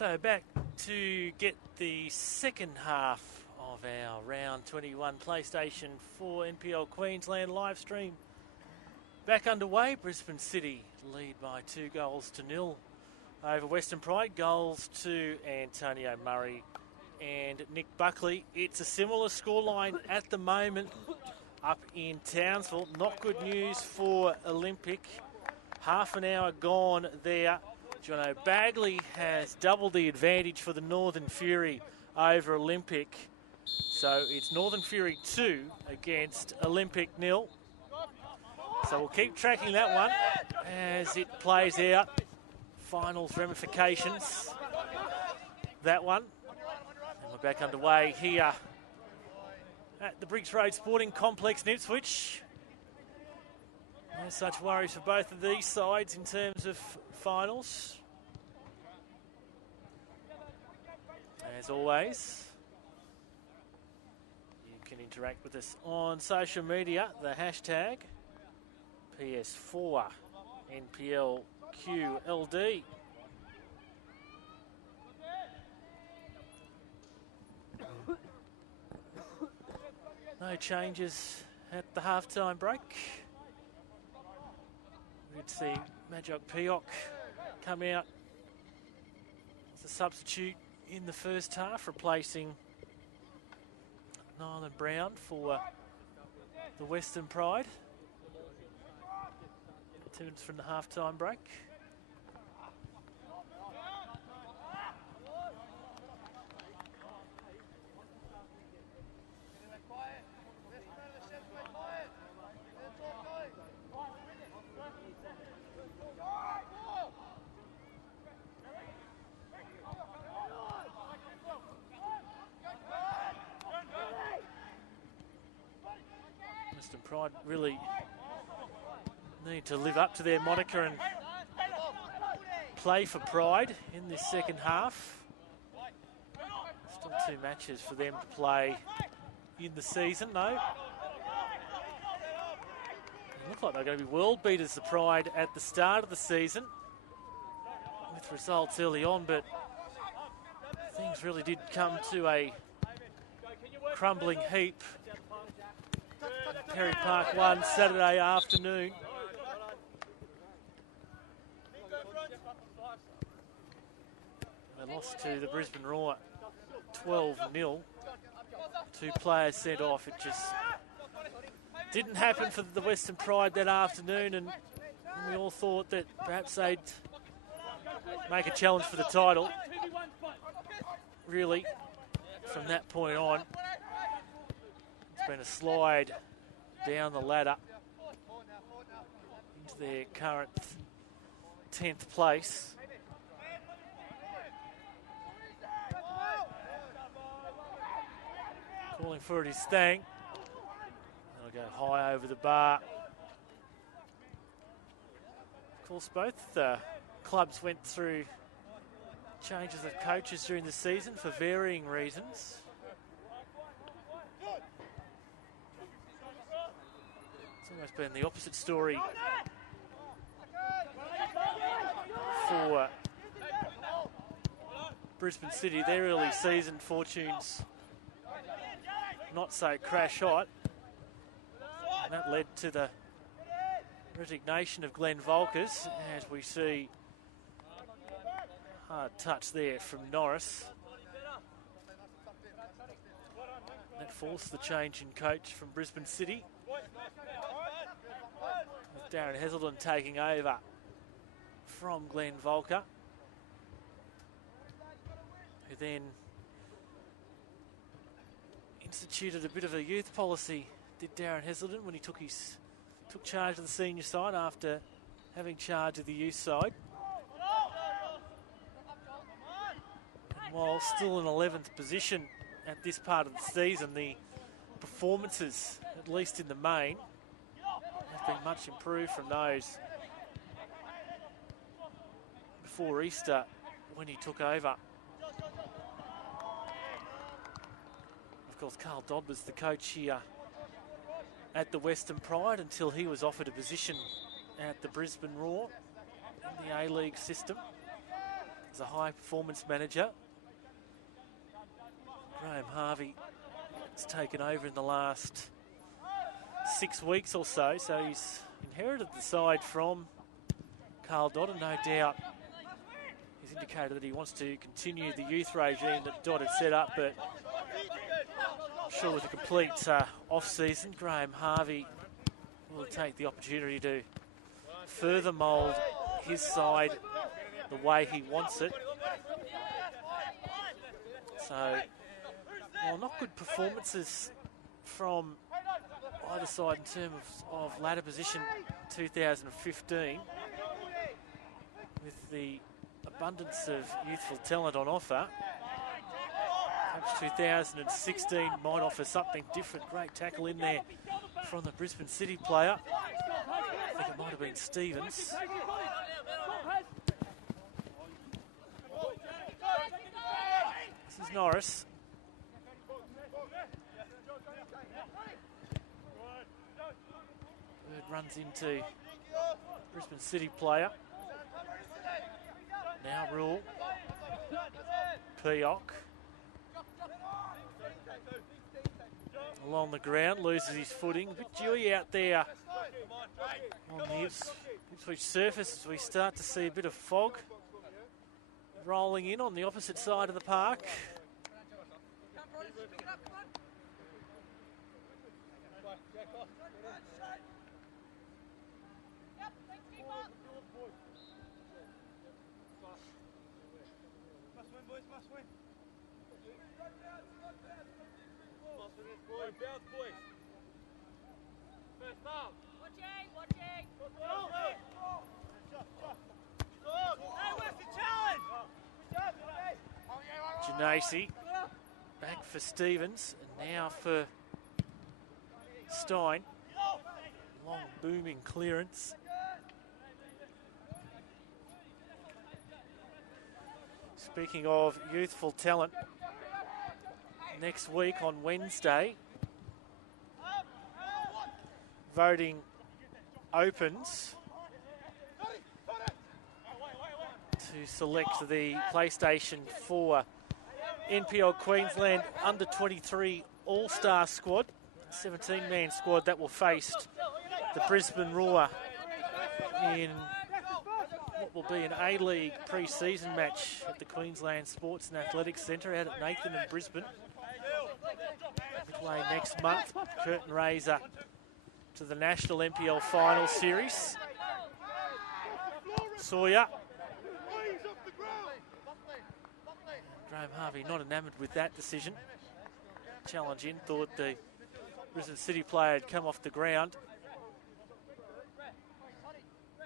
So back to get the second half of our round 21 PlayStation 4 NPL Queensland live stream. Back underway, Brisbane City lead by 2-0 over Western Pride. Goals to Antonio Murray and Nick Buckley. It's a similar scoreline at the moment up in Townsville. Not good news for Olympic. Half an hour gone there. Jono Bagley has doubled the advantage for the Northern Fury over Olympic. So it's Northern Fury 2 against Olympic 0. So we'll keep tracking that one as it plays out. Finals ramifications. That one. And we're back underway here at the Briggs Road Sporting Complex in Ipswich. No such worries for both of these sides in terms of finals. As always, you can interact with us on social media. The hashtag PS4 NPLQLD. No changes at the halftime break. We'd see Majok Piok come out as a substitute in the first half, replacing Nyland Brown for the Western Pride. 2 minutes from the halftime break. Western Pride really need to live up to their moniker and play for pride in this second half. Still 2 matches for them to play in the season, though. It looked like they're going to be world beaters, the Pride, at the start of the season with results early on, but things really did come to a crumbling heap. Perry Park 1 Saturday afternoon. They lost to the Brisbane Roar 12-0. 2 players sent off. It just didn't happen for the Western Pride that afternoon, and we all thought that perhaps they'd make a challenge for the title. Really, from that point on, it's been a slide down the ladder into their current 10th place. Calling for it is Stang. That'll go high over the bar. Of course, both clubs went through changes of coaches during the season for varying reasons. It's almost been the opposite story for Brisbane City. Their early season fortunes not so crash hot. And that led to the resignation of Glenn Volkers, as we see hard touch there from Norris. That forced the change in coach from Brisbane City, with Darren Heselden taking over from Glenn Volker, who then instituted a bit of a youth policy, did Darren Heselden, when he took charge of the senior side after having charge of the youth side. And while still in 11th position at this part of the season, the performances, at least in the main, have been much improved from those before Easter when he took over. Of course, Carl Dodd was the coach here at the Western Pride until he was offered a position at the Brisbane Roar in the A-League system as as a high performance manager. Graham Harvey has taken over in the last 6 weeks or so, so he's inherited the side from Carl Dodd, and no doubt he's indicated that he wants to continue the youth regime that Dodd had set up, but I'm sure with a complete off-season, Graham Harvey will take the opportunity to further mould his side the way he wants it. So, well, not good performances from either side in terms of ladder position 2015, with the abundance of youthful talent on offer. Perhaps 2016 might offer something different. Great tackle in there from the Brisbane City player. I think it might have been Stevens. This is Norris. Bird runs into Brisbane City player. Now Rule. Peoc. Along the ground, loses his footing. A bit dewy out there on the Ipswich surface as we start to see a bit of fog rolling in on the opposite side of the park. Janasi back for Stevens, and now for Stein. Long booming clearance. Speaking of youthful talent, next week on Wednesday, voting opens to select the PlayStation 4 NPL Queensland Under-23 All-Star squad, 17-man squad that will face the Brisbane Roar in what will be an A-League pre-season match at the Queensland Sports and Athletics Centre out at Nathan in Brisbane. Play next month, curtain raiser to the National NPL Final Series. Sawyer. Graham Harvey not enamoured with that decision. Challenge in, thought the Brisbane City player had come off the ground.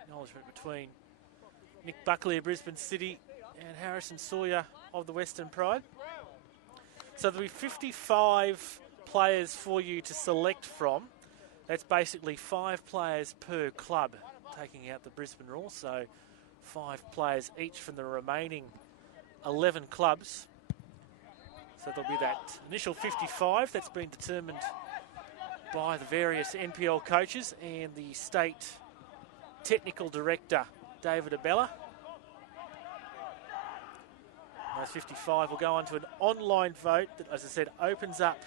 Acknowledgement between Nick Buckley of Brisbane City and Harrison Sawyer of the Western Pride. So there'll be 55 players for you to select from. That's basically 5 players per club, taking out the Brisbane Roar, so 5 players each from the remaining 11 clubs. So there'll be that initial 55 that's been determined by the various NPL coaches and the state technical director, David Abella. Those 55 will go on to an online vote that, as I said, opens up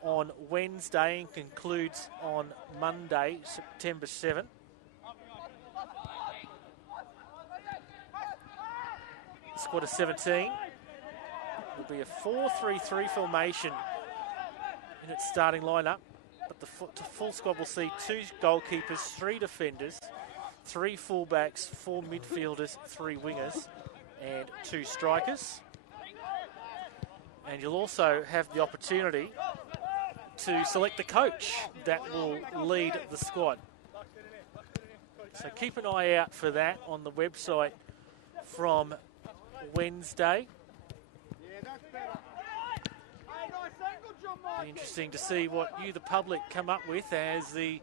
on Wednesday and concludes on Monday, September 7. Squad of 17 will be a 4-3-3 formation in its starting lineup, but the full squad will see 2 goalkeepers, 3 defenders, 3 fullbacks, 4 midfielders, 3 wingers, and 2 strikers. And you'll also have the opportunity to select the coach that will lead the squad. So keep an eye out for that on the website from Wednesday. Be interesting to see what you, the public, come up with as the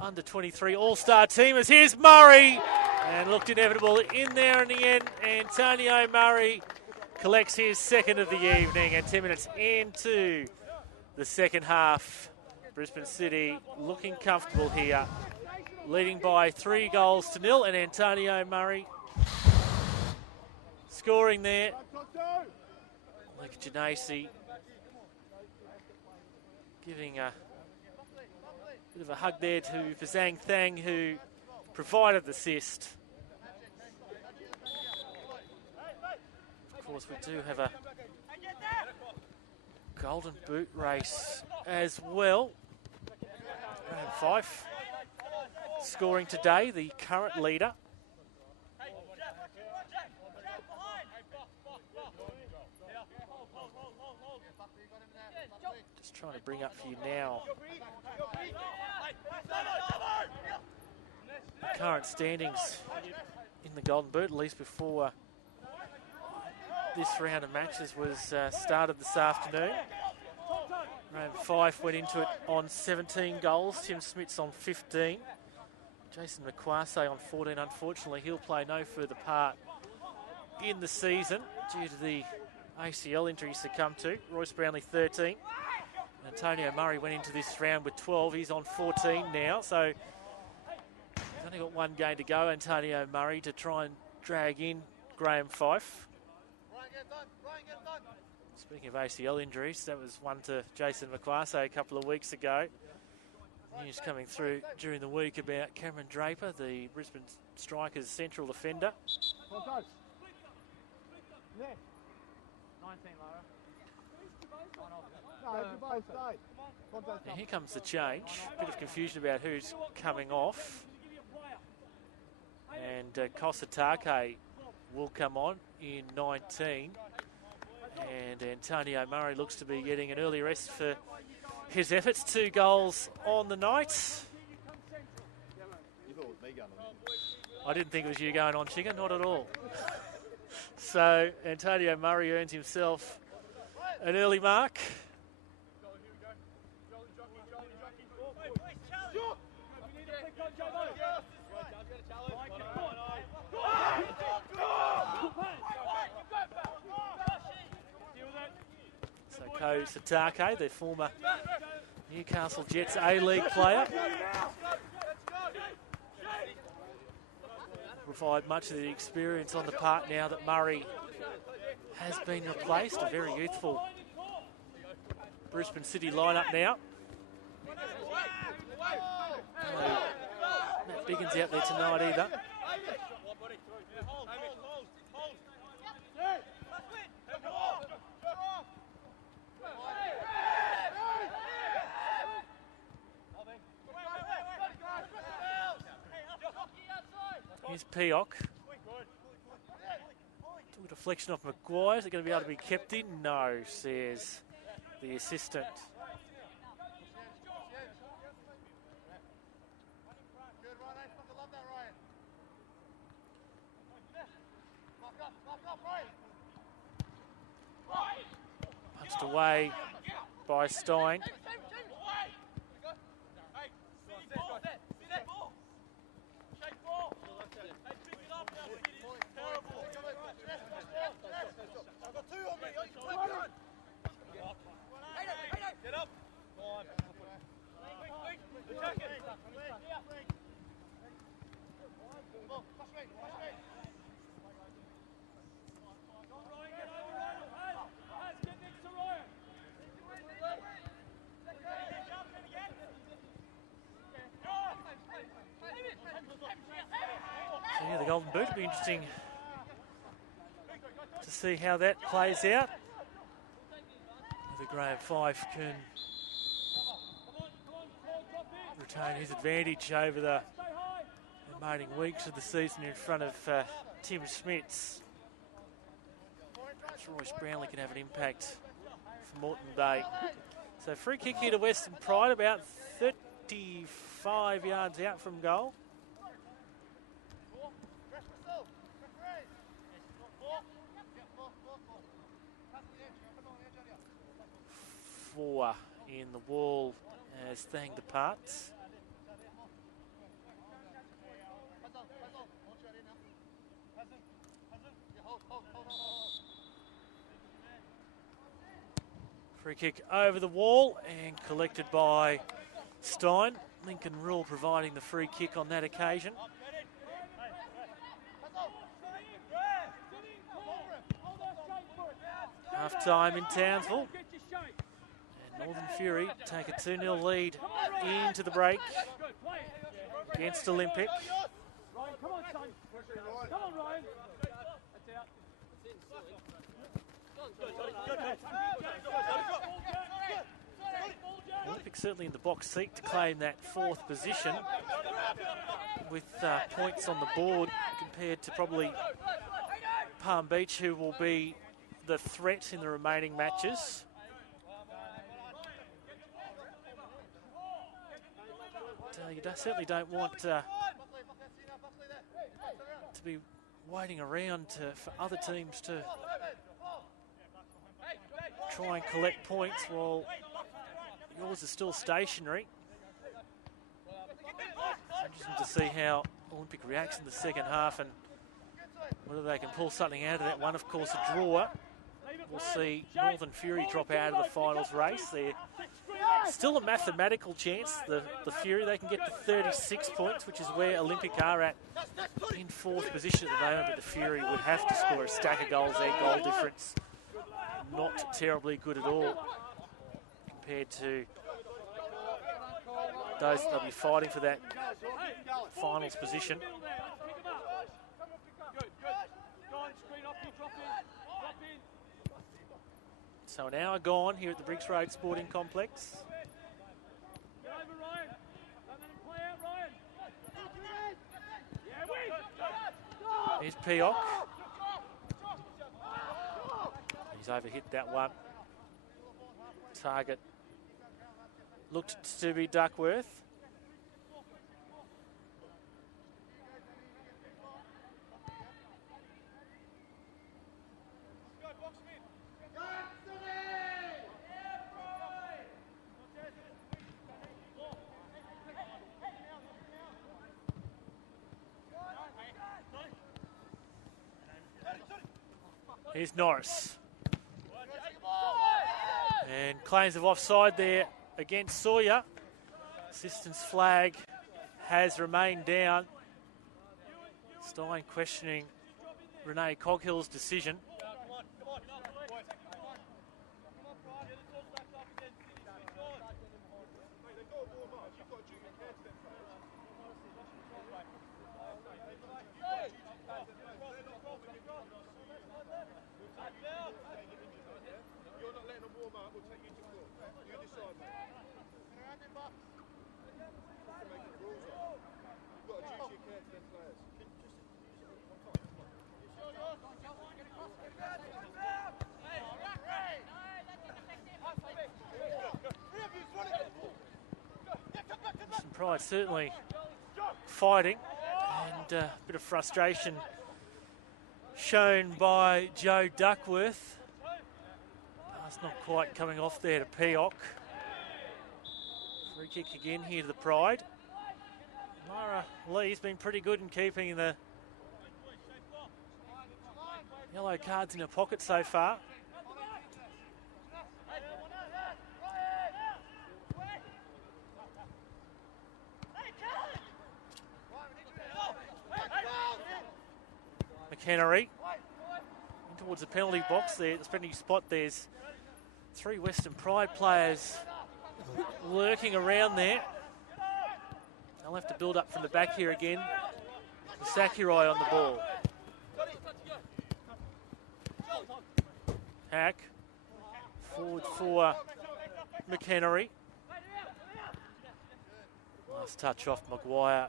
Under-23 All-Star team. As here's Murray, and looked inevitable in there in the end. Antonio Murray collects his second of the evening, and 10 minutes into the second half, Brisbane City looking comfortable here, leading by 3-0, and Antonio Murray scoring there. Like Janasi giving a bit of a hug there to Fazang Thang, who provided the assist. Of course, we do have a golden boot race as well. Graham Fife scoring today, the current leader. Just trying to bring up for you now the current standings in the golden boot, at least before this round of matches was started this afternoon. Graham Fife went into it on 17 goals. Tim Smits on 15. Jason McQuarse on 14. Unfortunately, he'll play no further part in the season due to the ACL injury he succumbed to. Royce Brownlee 13. Antonio Murray went into this round with 12. He's on 14 now, so he's only got one game to go, Antonio Murray, to try and drag in Graham Fife. Speaking of ACL injuries, that was one to Jason McQuarse a couple of weeks ago. News coming through during the week about Cameron Draper, the Brisbane Strikers' central defender. 19, Now here comes the change. Bit of confusion about who's coming off. And Kosatake will come on in 19. And Antonio Murray looks to be getting an early rest for his efforts. 2 goals on the night. I didn't think it was you going on, Chicken, not at all. So Antonio Murray earns himself an early mark. So Ko Satake, the former Newcastle Jets A-League player, provide much of the experience on the part now that Murray has been replaced. A very youthful Brisbane City lineup now. Matt Biggins out there tonight either. Here's Peoc. Took a deflection off Maguire. Is it going to be able to be kept in? No, says the assistant. Punched away by Stein. So yeah, the Golden Boot will be interesting to see how that plays out. Whether Graham Fife can retain his advantage over the remaining weeks of the season in front of Tim Smits. Royce Brownlee can have an impact for Moreton Bay. So free kick here to Western Pride, about 35 yards out from goal. Four in the wall as Thang departs. Free kick over the wall and collected by Stein. Lincoln Rule providing the free kick on that occasion. Half time in Townsville. And Northern Fury take a 2-0 lead into the break against Olympic. Ryan, come on, son. Come on, Ryan. Olympic certainly in the box seat to claim that fourth position with points on the board compared to probably Palm Beach, who will be the threat in the remaining matches. But, you certainly don't want to be waiting around for other teams to try and collect points while yours is still stationary. Interesting to see how Olympic reacts in the second half and whether they can pull something out of that one. Of course, a draw. We'll see Northern Fury drop out of the finals race. They're still a mathematical chance. The Fury, they can get to 36 points, which is where Olympic are at in fourth position at the moment. But the Fury would have to score a stack of goals. Their goal difference not terribly good at all compared to those that will be fighting for that finals position. So an hour gone here at the Briggs Road Sporting Complex. Here's Peoc. He's overhit that one. Target looked to be Duckworth. Here's Norris. And claims of offside there against Sawyer. Assistance flag has remained down. Stein questioning Renee Coghill's decision. Pride certainly fighting, and a bit of frustration shown by Joe Duckworth. That's not quite coming off there to Peoc. Free kick again here to the Pride. Lara Lee's been pretty good in keeping the yellow cards in her pocket so far. McHenry in towards the penalty box there. The penalty spot, there's three Western Pride players lurking around there. They'll have to build up from the back here again. Sakurai on the ball. Hack forward for McHenry. Last touch off Maguire.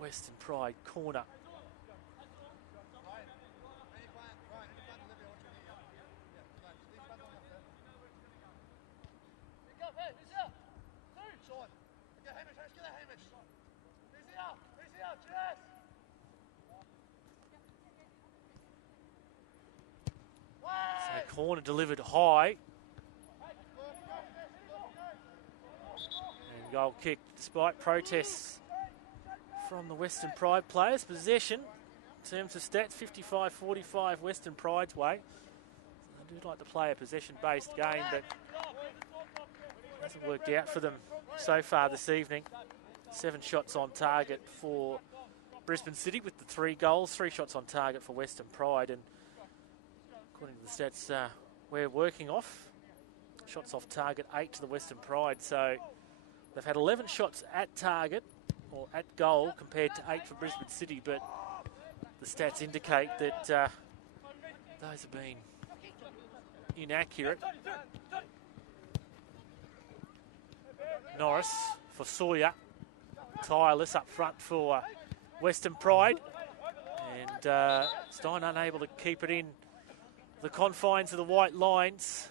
Western Pride corner. So corner delivered high. And goal kick despite protests from the Western Pride players. Possession, in terms of stats, 55-45 Western Pride's way. So they do like to play a possession-based game, but hasn't worked out for them so far this evening. 7 shots on target for Brisbane City with the 3 goals. 3 shots on target for Western Pride, and according to the stats, we're working off. Shots off target, 8 to the Western Pride. So they've had 11 shots at target or at goal compared to 8 for Brisbane City, but the stats indicate that those have been inaccurate. Norris for Sawyer. Tireless up front for Western Pride. And Stein unable to keep it in the confines of the white lines.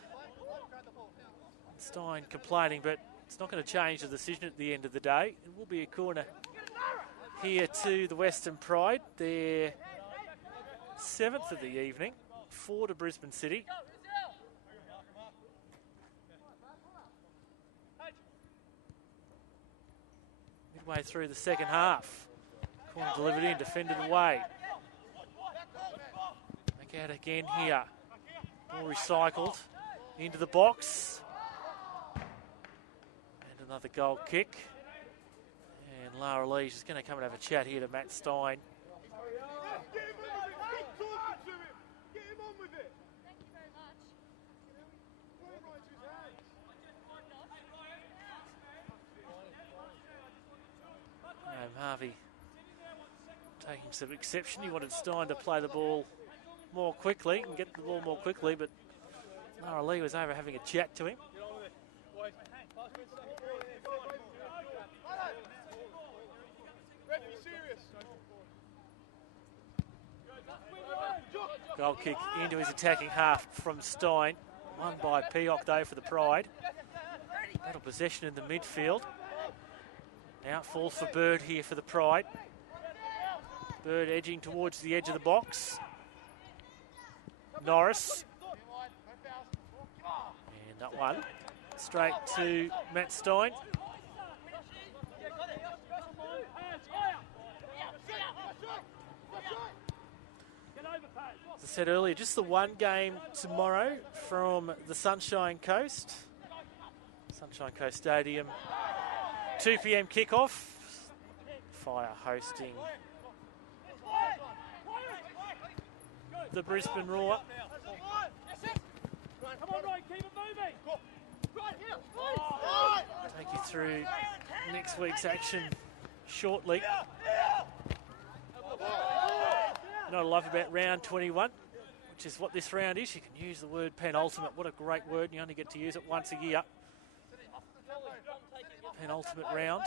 Stein complaining, but it's not going to change the decision at the end of the day. It will be a corner here to the Western Pride. Their 7th of the evening, 4 to Brisbane City. Midway through the second half. Corner delivered in, defended away. Back out again here. Ball recycled into the box. And another goal kick. And Lara Lee's just going to come and have a chat here to Matt Stein. Harvey taking some exception. He wanted Stein to play the ball more quickly and get the ball more quickly, but Lara Lee was over having a chat to him. Goal kick into his attacking half from Stein. Won by Peoc though for the Pride. Battle possession in the midfield. Outfall for Bird here for the Pride. Bird edging towards the edge of the box. Norris. And that one straight to Matt Stein. As I said earlier, just the one game tomorrow from the Sunshine Coast. Sunshine Coast Stadium. 2 p.m. kickoff. Fire hosting the Brisbane Roar. Take you through next week's action shortly. Not a lot about round 21, which is what this round is. You can use the word penultimate. What a great word, and you only get to use it once a year. Penultimate round.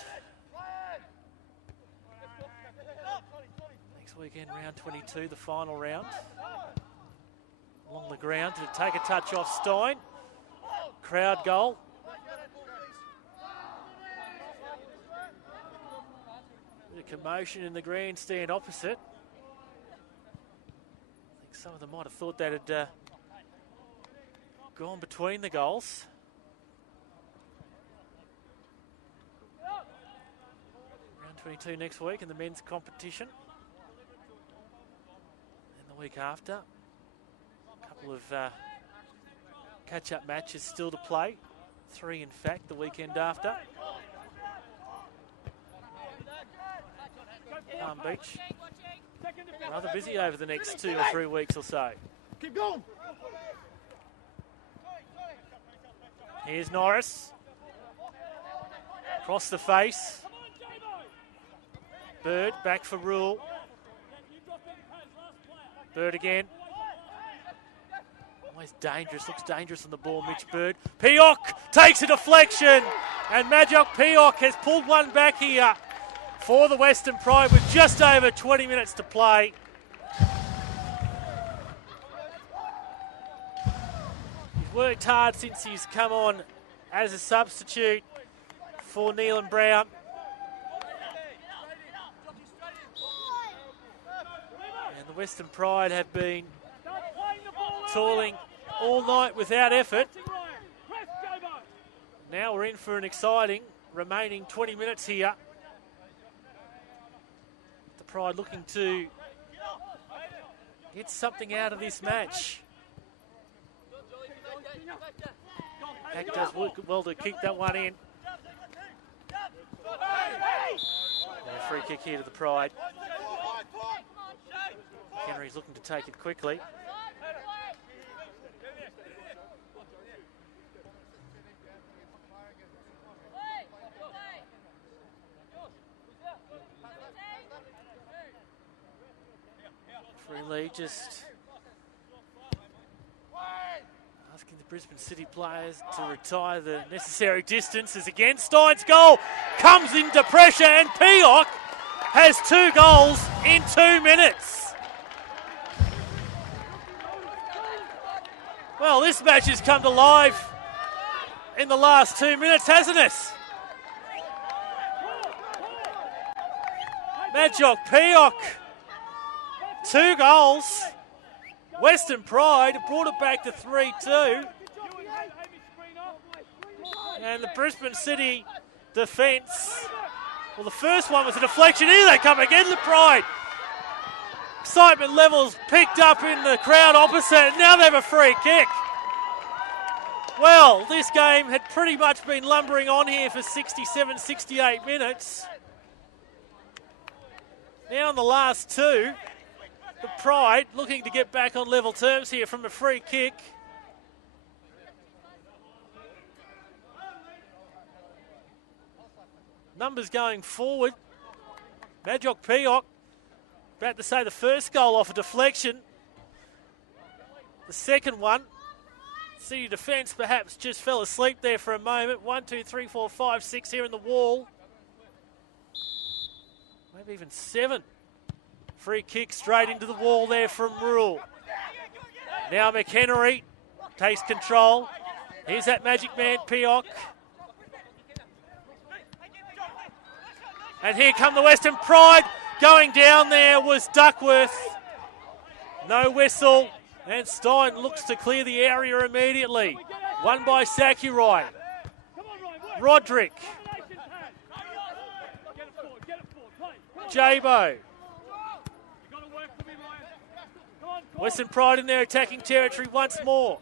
Next weekend, round 22, the final round. Along the ground to take a touch off Stein. Crowd goal. Bit of commotion in the grandstand opposite. I think some of them might have thought that had gone between the goals. Round 22 next week in the men's competition. And the week after, a couple of catch-up matches still to play. 3, in fact, the weekend after. Palm Beach, rather busy over the next 2 or 3 weeks or so. Keep going. Here's Norris. Across the face. Bird back for Rule. Bird again. Always dangerous, looks dangerous on the ball, Mitch Bird. Peoc takes a deflection, and Majok Peoc has pulled one back here for the Western Pride with just over 20 minutes to play. He's worked hard since he's come on as a substitute for Neelan Brown. And the Western Pride have been toiling all night without effort. Now we're in for an exciting remaining 20 minutes here. The Pride looking to get something out of this match. Hack does well to kick that one in. And a free kick here to the Pride. Henry's looking to take it quickly. Referee Lee just asking the Brisbane City players to retire the necessary distances. Again, Stein's goal comes into pressure, and Peoc has 2 goals in 2 minutes. Well, this match has come to life in the last 2 minutes, hasn't it? Madjock Peoc, 2 goals. Western Pride brought it back to 3-2. And the Brisbane City defence, well, the first one was a deflection. Here they come again, the Pride. Excitement levels picked up in the crowd opposite. Now they have a free kick. Well, this game had pretty much been lumbering on here for 67, 68 minutes. Now in the last 2, the Pride looking to get back on level terms here from a free kick. Numbers going forward. Madjock Peoc about to say the first goal off a deflection. The second one, City defence perhaps just fell asleep there for a moment. 1, 2, 3, 4, 5, 6 here in the wall. Maybe even 7. Free kick straight into the wall there from Rule. Now McHenry takes control. Here's that magic man, Peoc. And here come the Western Pride. Going down there was Duckworth. No whistle. And Stein looks to clear the area immediately. Won by Sakurai. Roderick. Jabo. Western Pride in their attacking territory once more.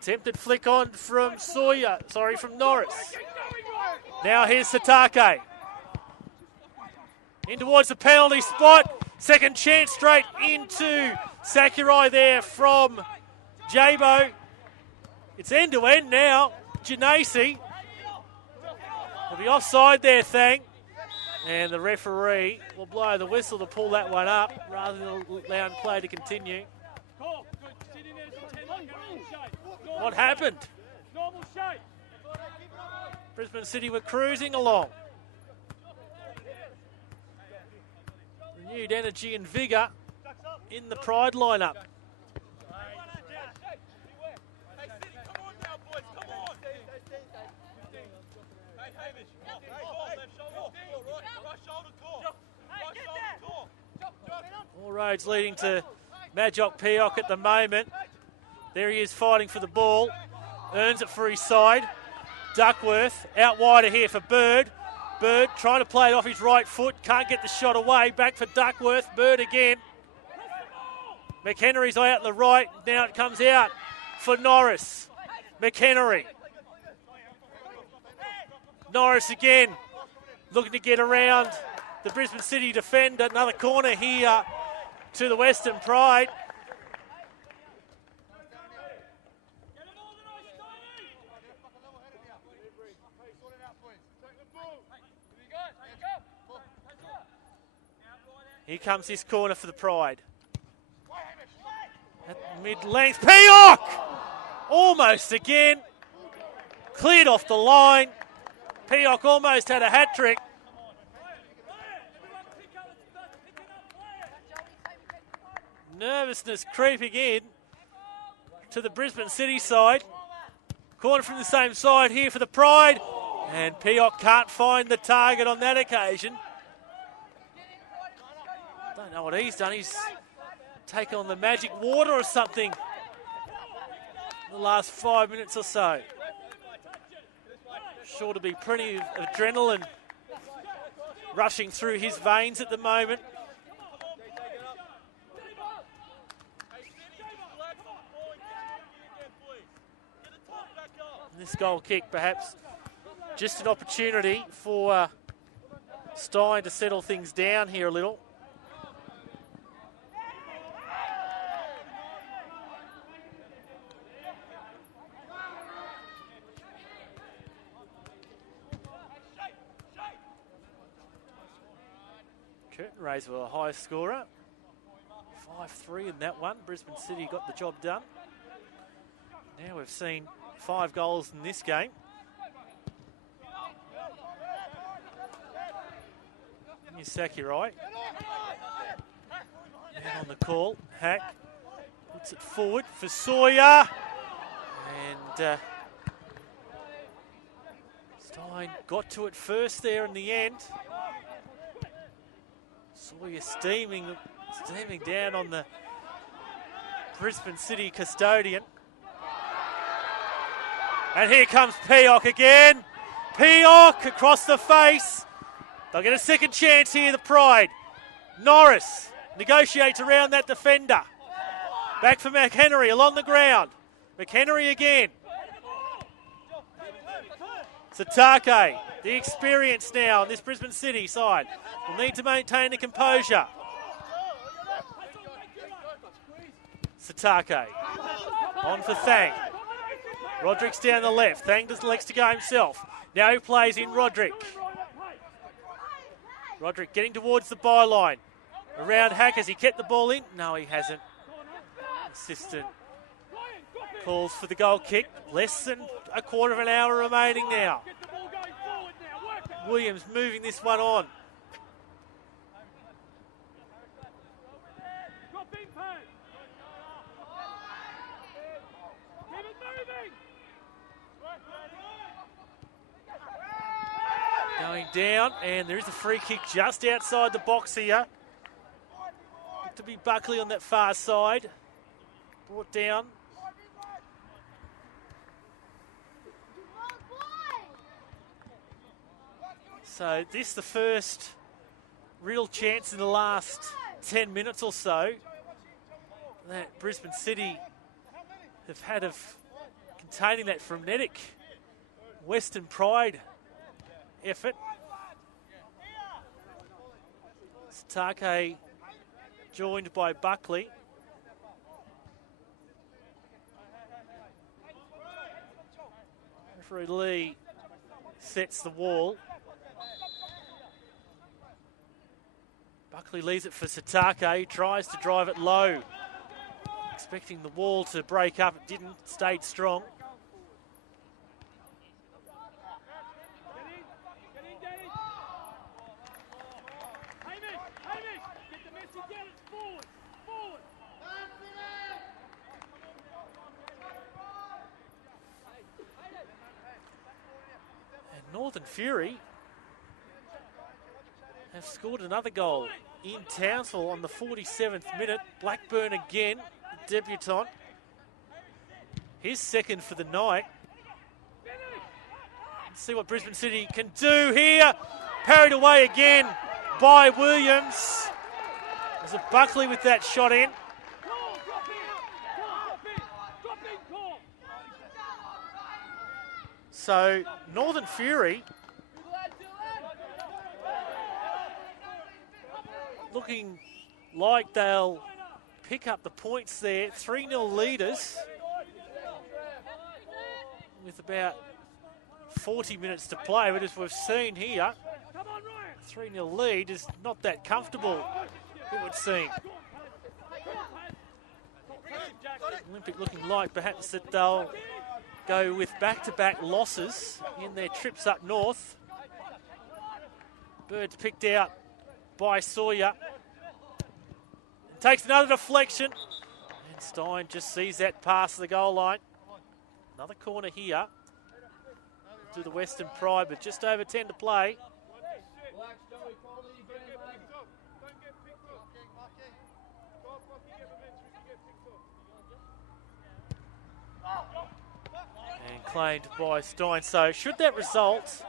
Attempted flick on from from Norris. Now here's Satake. In towards the penalty spot. Second chance straight into Sakurai there from Jabo. It's end to end now. Genesi. Will be offside there, Thang. And the referee will blow the whistle to pull that one up rather than allowing play to continue. What happened? Brisbane City were cruising along. Renewed energy and vigour in the Pride lineup. All roads leading to Madjock Peoc at the moment. There he is fighting for the ball. Earns it for his side. Duckworth out wider here for Bird. Bird trying to play it off his right foot. Can't get the shot away. Back for Duckworth. Bird again. McHenry's out on the right. Now it comes out for Norris. McHenry. Norris again. Looking to get around the Brisbane City defender. Another corner here to the Western Pride. Here comes this corner for the Pride. At mid-length, Peoc! Almost again. Cleared off the line. Peoc almost had a hat-trick. Nervousness creeping in to the Brisbane City side. Corner from the same side here for the Pride. And Peoc can't find the target on that occasion. Don't know what he's done. He's taken on the magic water or something in the last 5 minutes or so. Sure to be plenty of adrenaline rushing through his veins at the moment. This goal kick perhaps just an opportunity for Stein to settle things down here a little. Curtin Rays were a high scorer. 5-3 in that one. Brisbane City got the job done. Now we've seen 5 goals in this game. Sakurai. Man on the call. Hack puts it forward for Sawyer. And Stein got to it first there in the end. Sawyer steaming down on the Brisbane City custodian. And here comes Peock again. Peock across the face. They'll get a second chance here, the Pride. Norris negotiates around that defender. Back for McHenry along the ground. McHenry again. Satake, the experience now on this Brisbane City side, will need to maintain the composure. Satake on for Thang. Roderick's down the left. Thang does likes to go himself. Now he plays in Roderick. Roderick getting towards the byline. Around Hack, has he kept the ball in? No, he hasn't. Assistant calls for the goal kick. Less than a quarter of an hour remaining now. Williams moving this one on. Going down, and there is a free kick just outside the box here. To be Buckley on that far side. Brought down. So this the first real chance in the last 10 minutes or so that Brisbane City have had of containing that frenetic Western Pride effort. Satake joined by Buckley. Referee Lee sets the wall. Buckley leaves it for Satake. He tries to drive it low. Expecting the wall to break up. It didn't. Stayed strong. Northern Fury have scored another goal in Townsville on the 47th minute. Blackburn again, debutant. His second for the night. Let's see what Brisbane City can do here. Parried away again by Williams. There's a Buckley with that shot in. So, Northern Fury looking like they'll pick up the points there. 3-0 leaders with about 40 minutes to play. But as we've seen here, 3-0 lead is not that comfortable, it would seem. Olympic looking like perhaps that they'll go with back-to-back losses in their trips up north. Bird's picked out by Sawyer. Takes another deflection. And Stein just sees that pass the goal line. Another corner here to the Western Pride, but just over 10 to play. And claimed by Stein. So should that result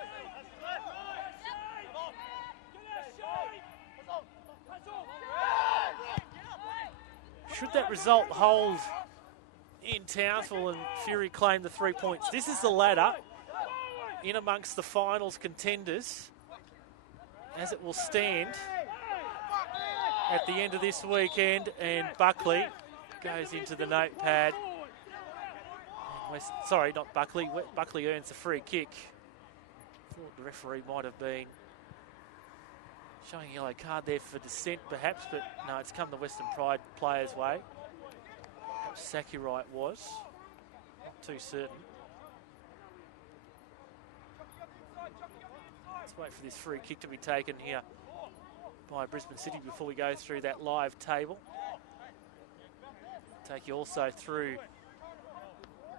hold in Townsville and Fury claim the 3 points, this is the ladder in amongst the finals contenders as it will stand at the end of this weekend, and Buckley goes into the notepad. Sorry, not Buckley. Buckley earns a free kick. Thought the referee might have been Showing a yellow card there for dissent, perhaps, but no, it's come the Western Pride players' way. Perhaps Sakurai was. Not too certain. Let's wait for this free kick to be taken here by Brisbane City before we go through that live table. Take you also through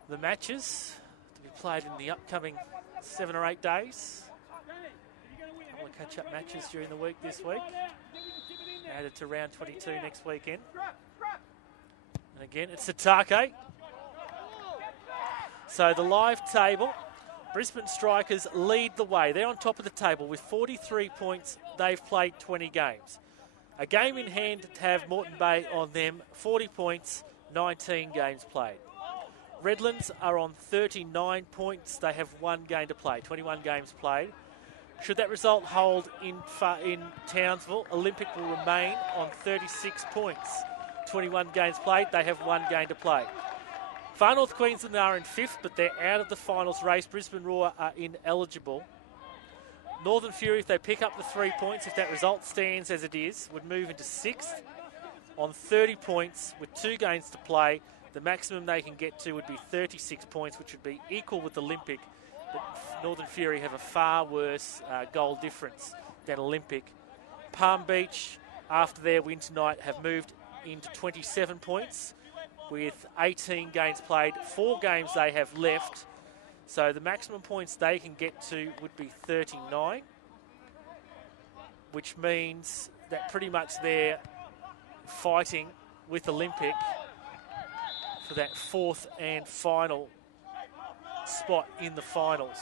the matches to be played in the upcoming 7 or 8 days. A couple of catch-up matches during the week this week. Added to round 22 next weekend. And again, it's Satake. So the live table, Brisbane Strikers lead the way. They're on top of the table with 43 points. They've played 20 games. A game in hand to have Moreton Bay on them, 40 points, 19 games played. Redlands are on 39 points. They have 1 game to play, 21 games played. Should that result hold in Townsville, Olympic will remain on 36 points. 21 games played, they have 1 game to play. Far North Queensland are in 5th, but they're out of the finals race. Brisbane Roar are ineligible. Northern Fury, if they pick up the 3 points, if that result stands as it is, would move into 6th on 30 points with 2 games to play. The maximum they can get to would be 36 points, which would be equal with Olympic. But Northern Fury have a far worse goal difference than Olympic. Palm Beach, after their win tonight, have moved into 27 points with 18 games played. 4 games they have left. So the maximum points they can get to would be 39, which means that pretty much they're fighting with Olympic for that 4th and final spot in the finals.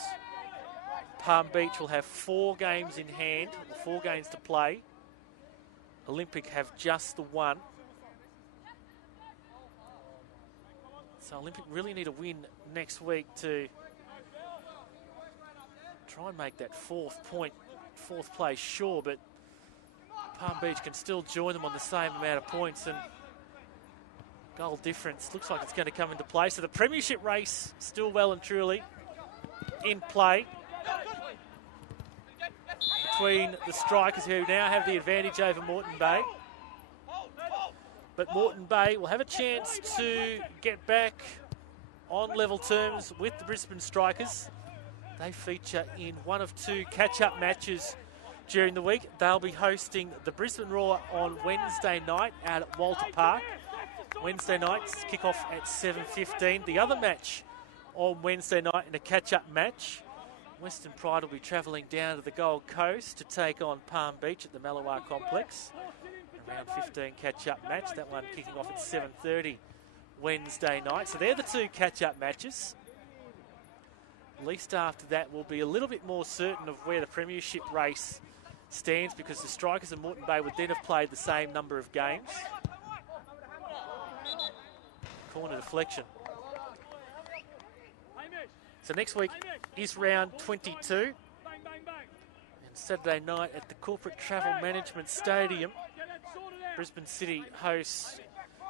Palm Beach will have 4 games in hand, 4 games to play. Olympic have just the 1. So Olympic really need a win next week to try and make that 4th place sure, but Palm Beach can still join them on the same amount of points, and goal difference looks like it's going to come into play. So the premiership race still well and truly in play between the Strikers, who now have the advantage over Moreton Bay. But Moreton Bay will have a chance to get back on level terms with the Brisbane Strikers. They feature in 1 of 2 catch-up matches during the week. They'll be hosting the Brisbane Roar on Wednesday night out at Walter Park. Wednesday nights kick off at 7:15. The other match on Wednesday night in a catch-up match, Western Pride will be travelling down to the Gold Coast to take on Palm Beach at the Malawar Complex. Round 15 catch-up match, that one kicking off at 7:30 Wednesday night. So they're the 2 catch-up matches. At least after that, we'll be a little bit more certain of where the premiership race stands, because the Strikers and Moreton Bay would then have played the same number of games. Corner deflection. So next week is round 22. And Saturday night at the Corporate Travel Management Stadium, Brisbane City hosts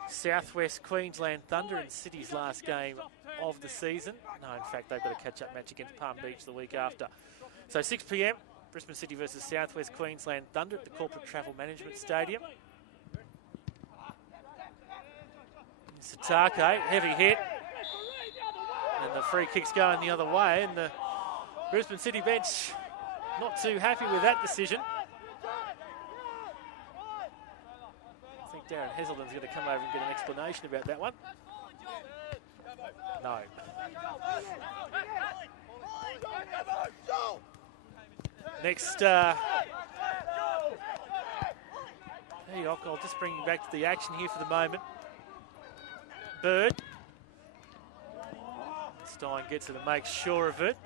Southwest Queensland Thunder in City's last game of the season. No, in fact, they've got a catch-up match against Palm Beach the week after. So 6 p.m, Brisbane City versus Southwest Queensland Thunder at the Corporate Travel Management Stadium. Satake, heavy hit. And the free kick's going the other way, and the Brisbane City bench not too happy with that decision. I think Darren Heselden's going to come over and get an explanation about that one. No. Next, I'll just bring you back to the action here for the moment. Bird. Stein gets it and makes sure of it.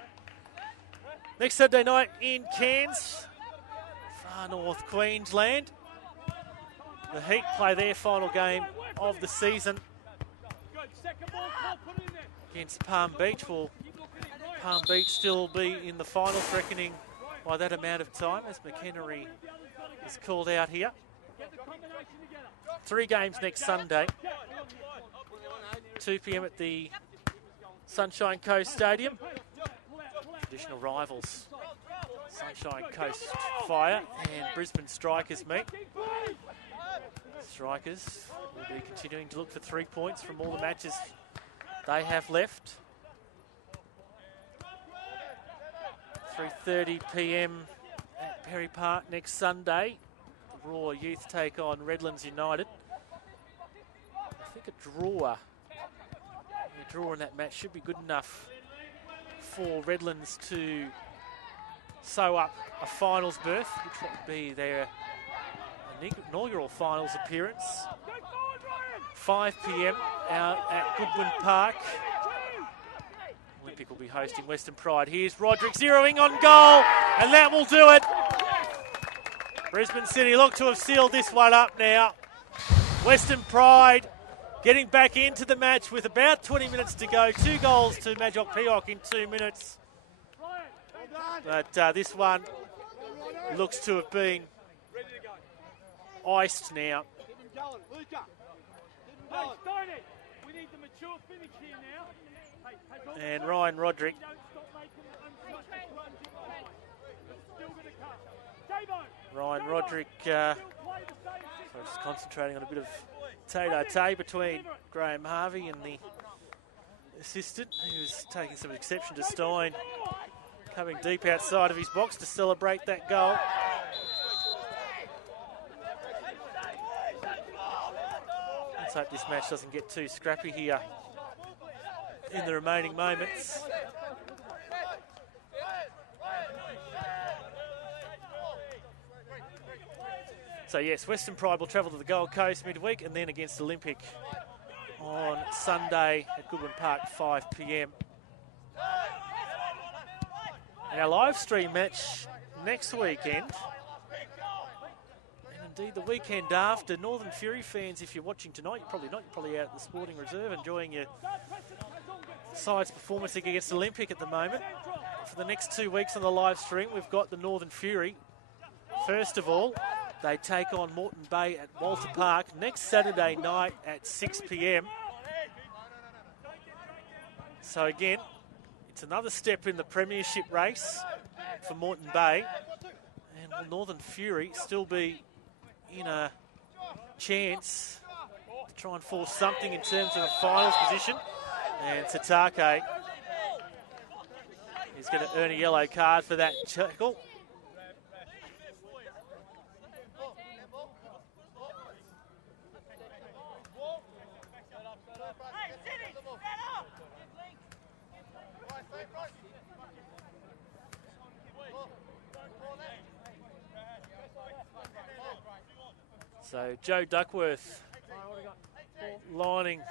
Next Saturday night in Cairns, Far North Queensland. The Heat play their final game of the season against Palm Beach. Will Palm Beach still be in the finals, reckoning by that amount of time, as McHenry is called out here? 3 games next Sunday. 2 p.m. at the Sunshine Coast Stadium. Traditional rivals, Sunshine Coast Fire and Brisbane Strikers meet. Strikers will be continuing to look for 3 points from all the matches they have left. 3:30 p.m. at Perry Park next Sunday. The Raw Youth take on Redlands United. I think a draw in that match should be good enough for Redlands to sew up a finals berth, which would be their inaugural finals appearance. 5 p.m. out at Goodwin Park. Olympic will be hosting Western Pride. Here's Roderick zeroing on goal, and that will do it. Brisbane City look to have sealed this one up now. Western Pride getting back into the match with about 20 minutes to go. 2 goals to Majok Peok in 2 minutes. But this one looks to have been iced now. And Ryan Roderick just concentrating on a bit of tay-to-tay between Graham Harvey and the assistant, who was taking some exception to Stein coming deep outside of his box to celebrate that goal. Let's hope this match doesn't get too scrappy here in the remaining moments. So yes, Western Pride will travel to the Gold Coast midweek and then against Olympic on Sunday at Goodwin Park, 5 p.m. And our live stream match next weekend, and indeed the weekend after. Northern Fury fans, if you're watching tonight, you're probably not. You're probably out at the Sporting Reserve enjoying your side's performance against Olympic at the moment. For the next 2 weeks on the live stream, we've got the Northern Fury. First of all, they take on Moreton Bay at Walter Park next Saturday night at 6 p.m. So again, it's another step in the premiership race for Moreton Bay. And will Northern Fury still be in a chance to try and force something in terms of a finals position? And Satake is going to earn a yellow card for that tackle. So Joe Duckworth lining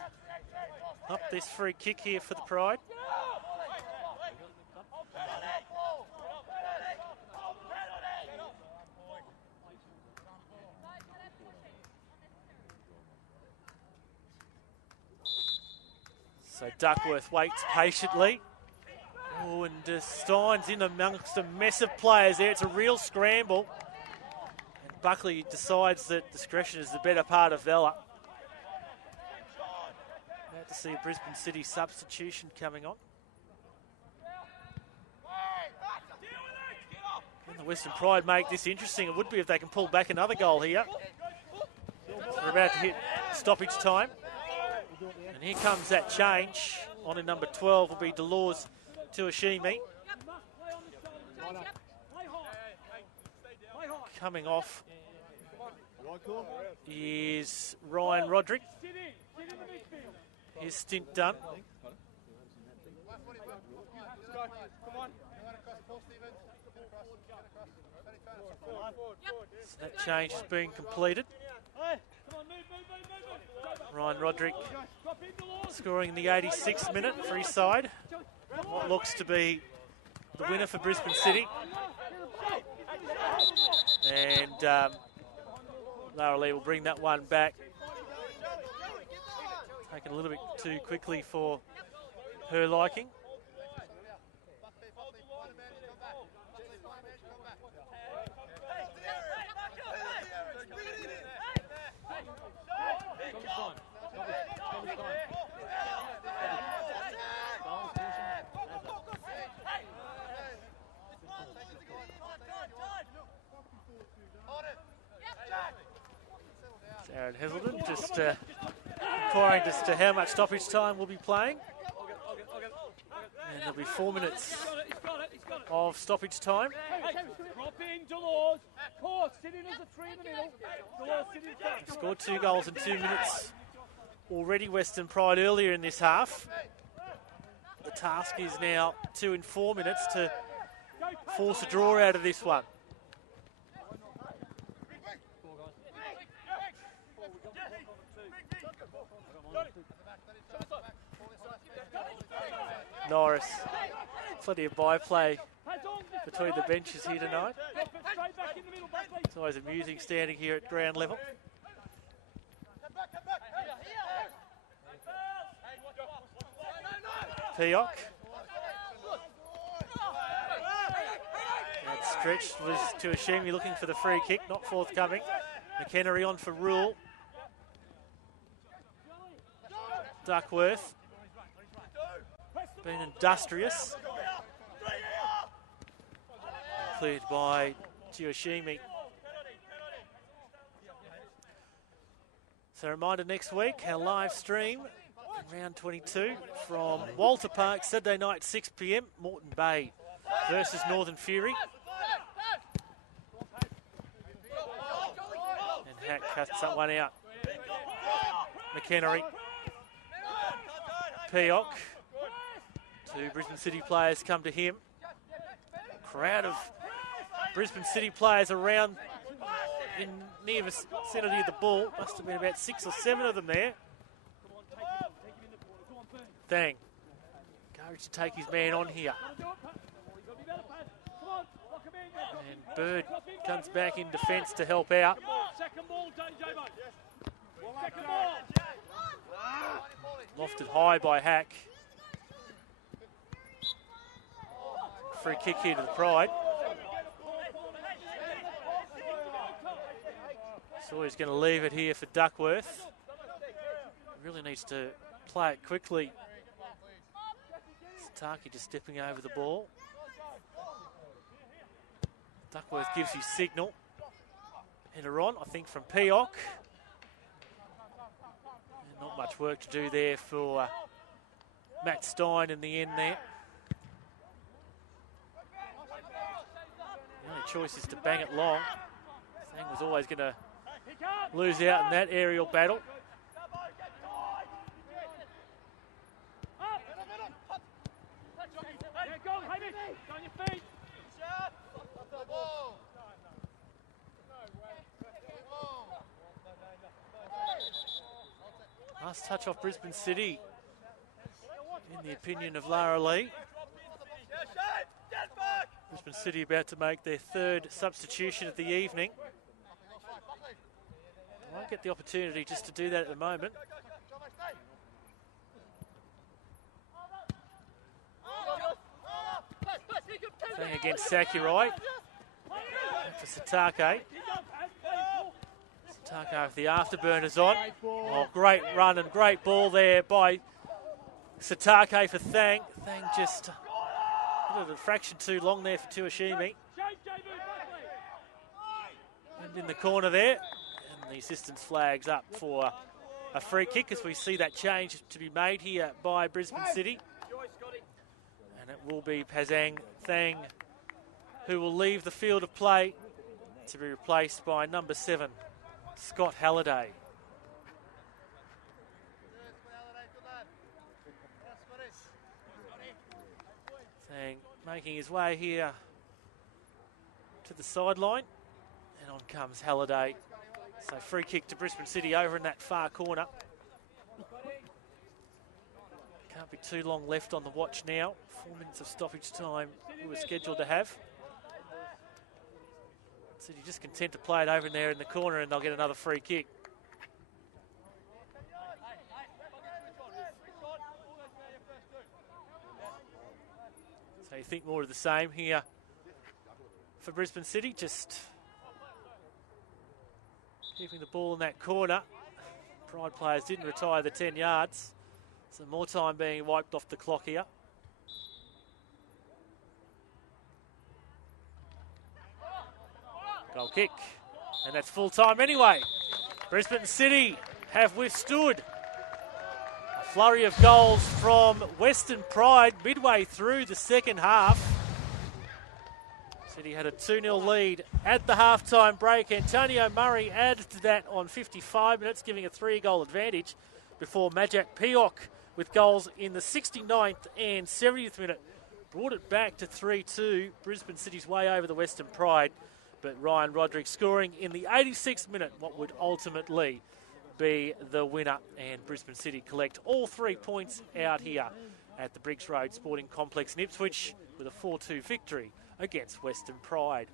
up this free kick here for the Pride. So Duckworth waits patiently. Oh, and Stein's in amongst a mess of players there. It's a real scramble. And Buckley decides that discretion is the better part of valor. About to see a Brisbane City substitution coming on. Can the Western Pride make this interesting? It would be if they can pull back another goal here. We're about to hit stoppage time. And here comes that change. On in number 12 will be Delors Tuashimi. Coming off is Ryan Roderick. His stint done. So that change has been completed. Ryan Roderick scoring in the 86th minute for his side. What looks to be the winner for Brisbane City. And Lara Lee will bring that one back. Taken a little bit too quickly for her liking. Aaron Heselden just inquiring as to how much stoppage time we'll be playing. And there'll be 4 minutes of stoppage time. Drop in, Delors. Court, sit in as a three in the middle. Delors, sit in front. They've scored 2 goals in 2 minutes already, Western Pride, earlier in this half. The task is now 2 in 4 minutes to force a draw out of this one. Norris, plenty of byplay between the benches here tonight. It's always amusing standing here at ground level. Peoc. That stretched was to Ashimi looking for the free kick, not forthcoming. McHenry on for Rule. Duckworth. Been industrious. Cleared by Gioshimi. So a reminder, next week, our live stream, round 22, from Walter Park, Saturday night, 6 p.m, Moreton Bay versus Northern Fury. And Hack cuts that one out. McHenry. Peoc. 2 Brisbane City players come to him. Crowd of Brisbane City players around in near the vicinity of the ball. Must have been about 6 or 7 of them there. Thang. Courage to take his man on here. And Bird comes back in defence to help out. Lofted high by Hack. Free kick here to the Pride. Sawyer's going to leave it here for Duckworth. Really needs to play it quickly. Sataki just stepping over the ball. Duckworth gives his signal. Header on, I think, from Peoc. And not much work to do there for Matt Stein in the end there. The only choice is to bang it long. Thang was always going to lose out in that aerial battle. Last touch off Brisbane City, in the opinion of Lara Lee. Brisbane City about to make their 3rd substitution of the evening. I won't get the opportunity just to do that at the moment. Playing against Sakurai. For Satake. Satake with the afterburners on. Oh, great run and great ball there by Satake for Thang. Thang just a fraction too long there for Tuashimi. And in the corner there. And the assistant's flags up for a free kick as we see that change to be made here by Brisbane City. And it will be Pazang Thang who will leave the field of play to be replaced by number 7, Scott Halliday. Thang making his way here to the sideline, and on comes Halliday. So free kick to Brisbane City over in that far corner. Can't be too long left on the watch now. 4 minutes of stoppage time we were scheduled to have. City just content to play it over in there in the corner, and they'll get another free kick. So you think more of the same here for Brisbane City, just keeping the ball in that corner. Pride players didn't retire the 10 yards, so more time being wiped off the clock here. Goal kick, and that's full time anyway. Brisbane City have withstood a flurry of goals from Western Pride midway through the second half. City had a 2-0 lead at the halftime break. Antonio Murray added to that on 55 minutes, giving a 3-goal advantage before Majak Piok with goals in the 69th and 70th minute brought it back to 3-2. Brisbane City's way over the Western Pride, but Ryan Roderick scoring in the 86th minute what would ultimately be the winner, and Brisbane City collect all 3 points out here at the Briggs Road Sporting Complex in Ipswich with a 4-2 victory against Western Pride.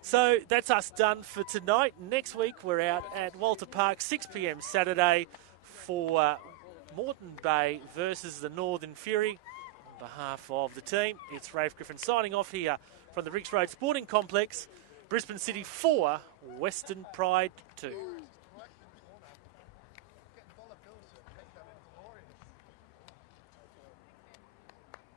So that's us done for tonight. Next week we're out at Walter Park, 6 p.m. Saturday for Moreton Bay versus the Northern Fury. On behalf of the team, it's Rafe Griffin signing off here from the Briggs Road Sporting Complex. Brisbane City 4, Western Pride 2.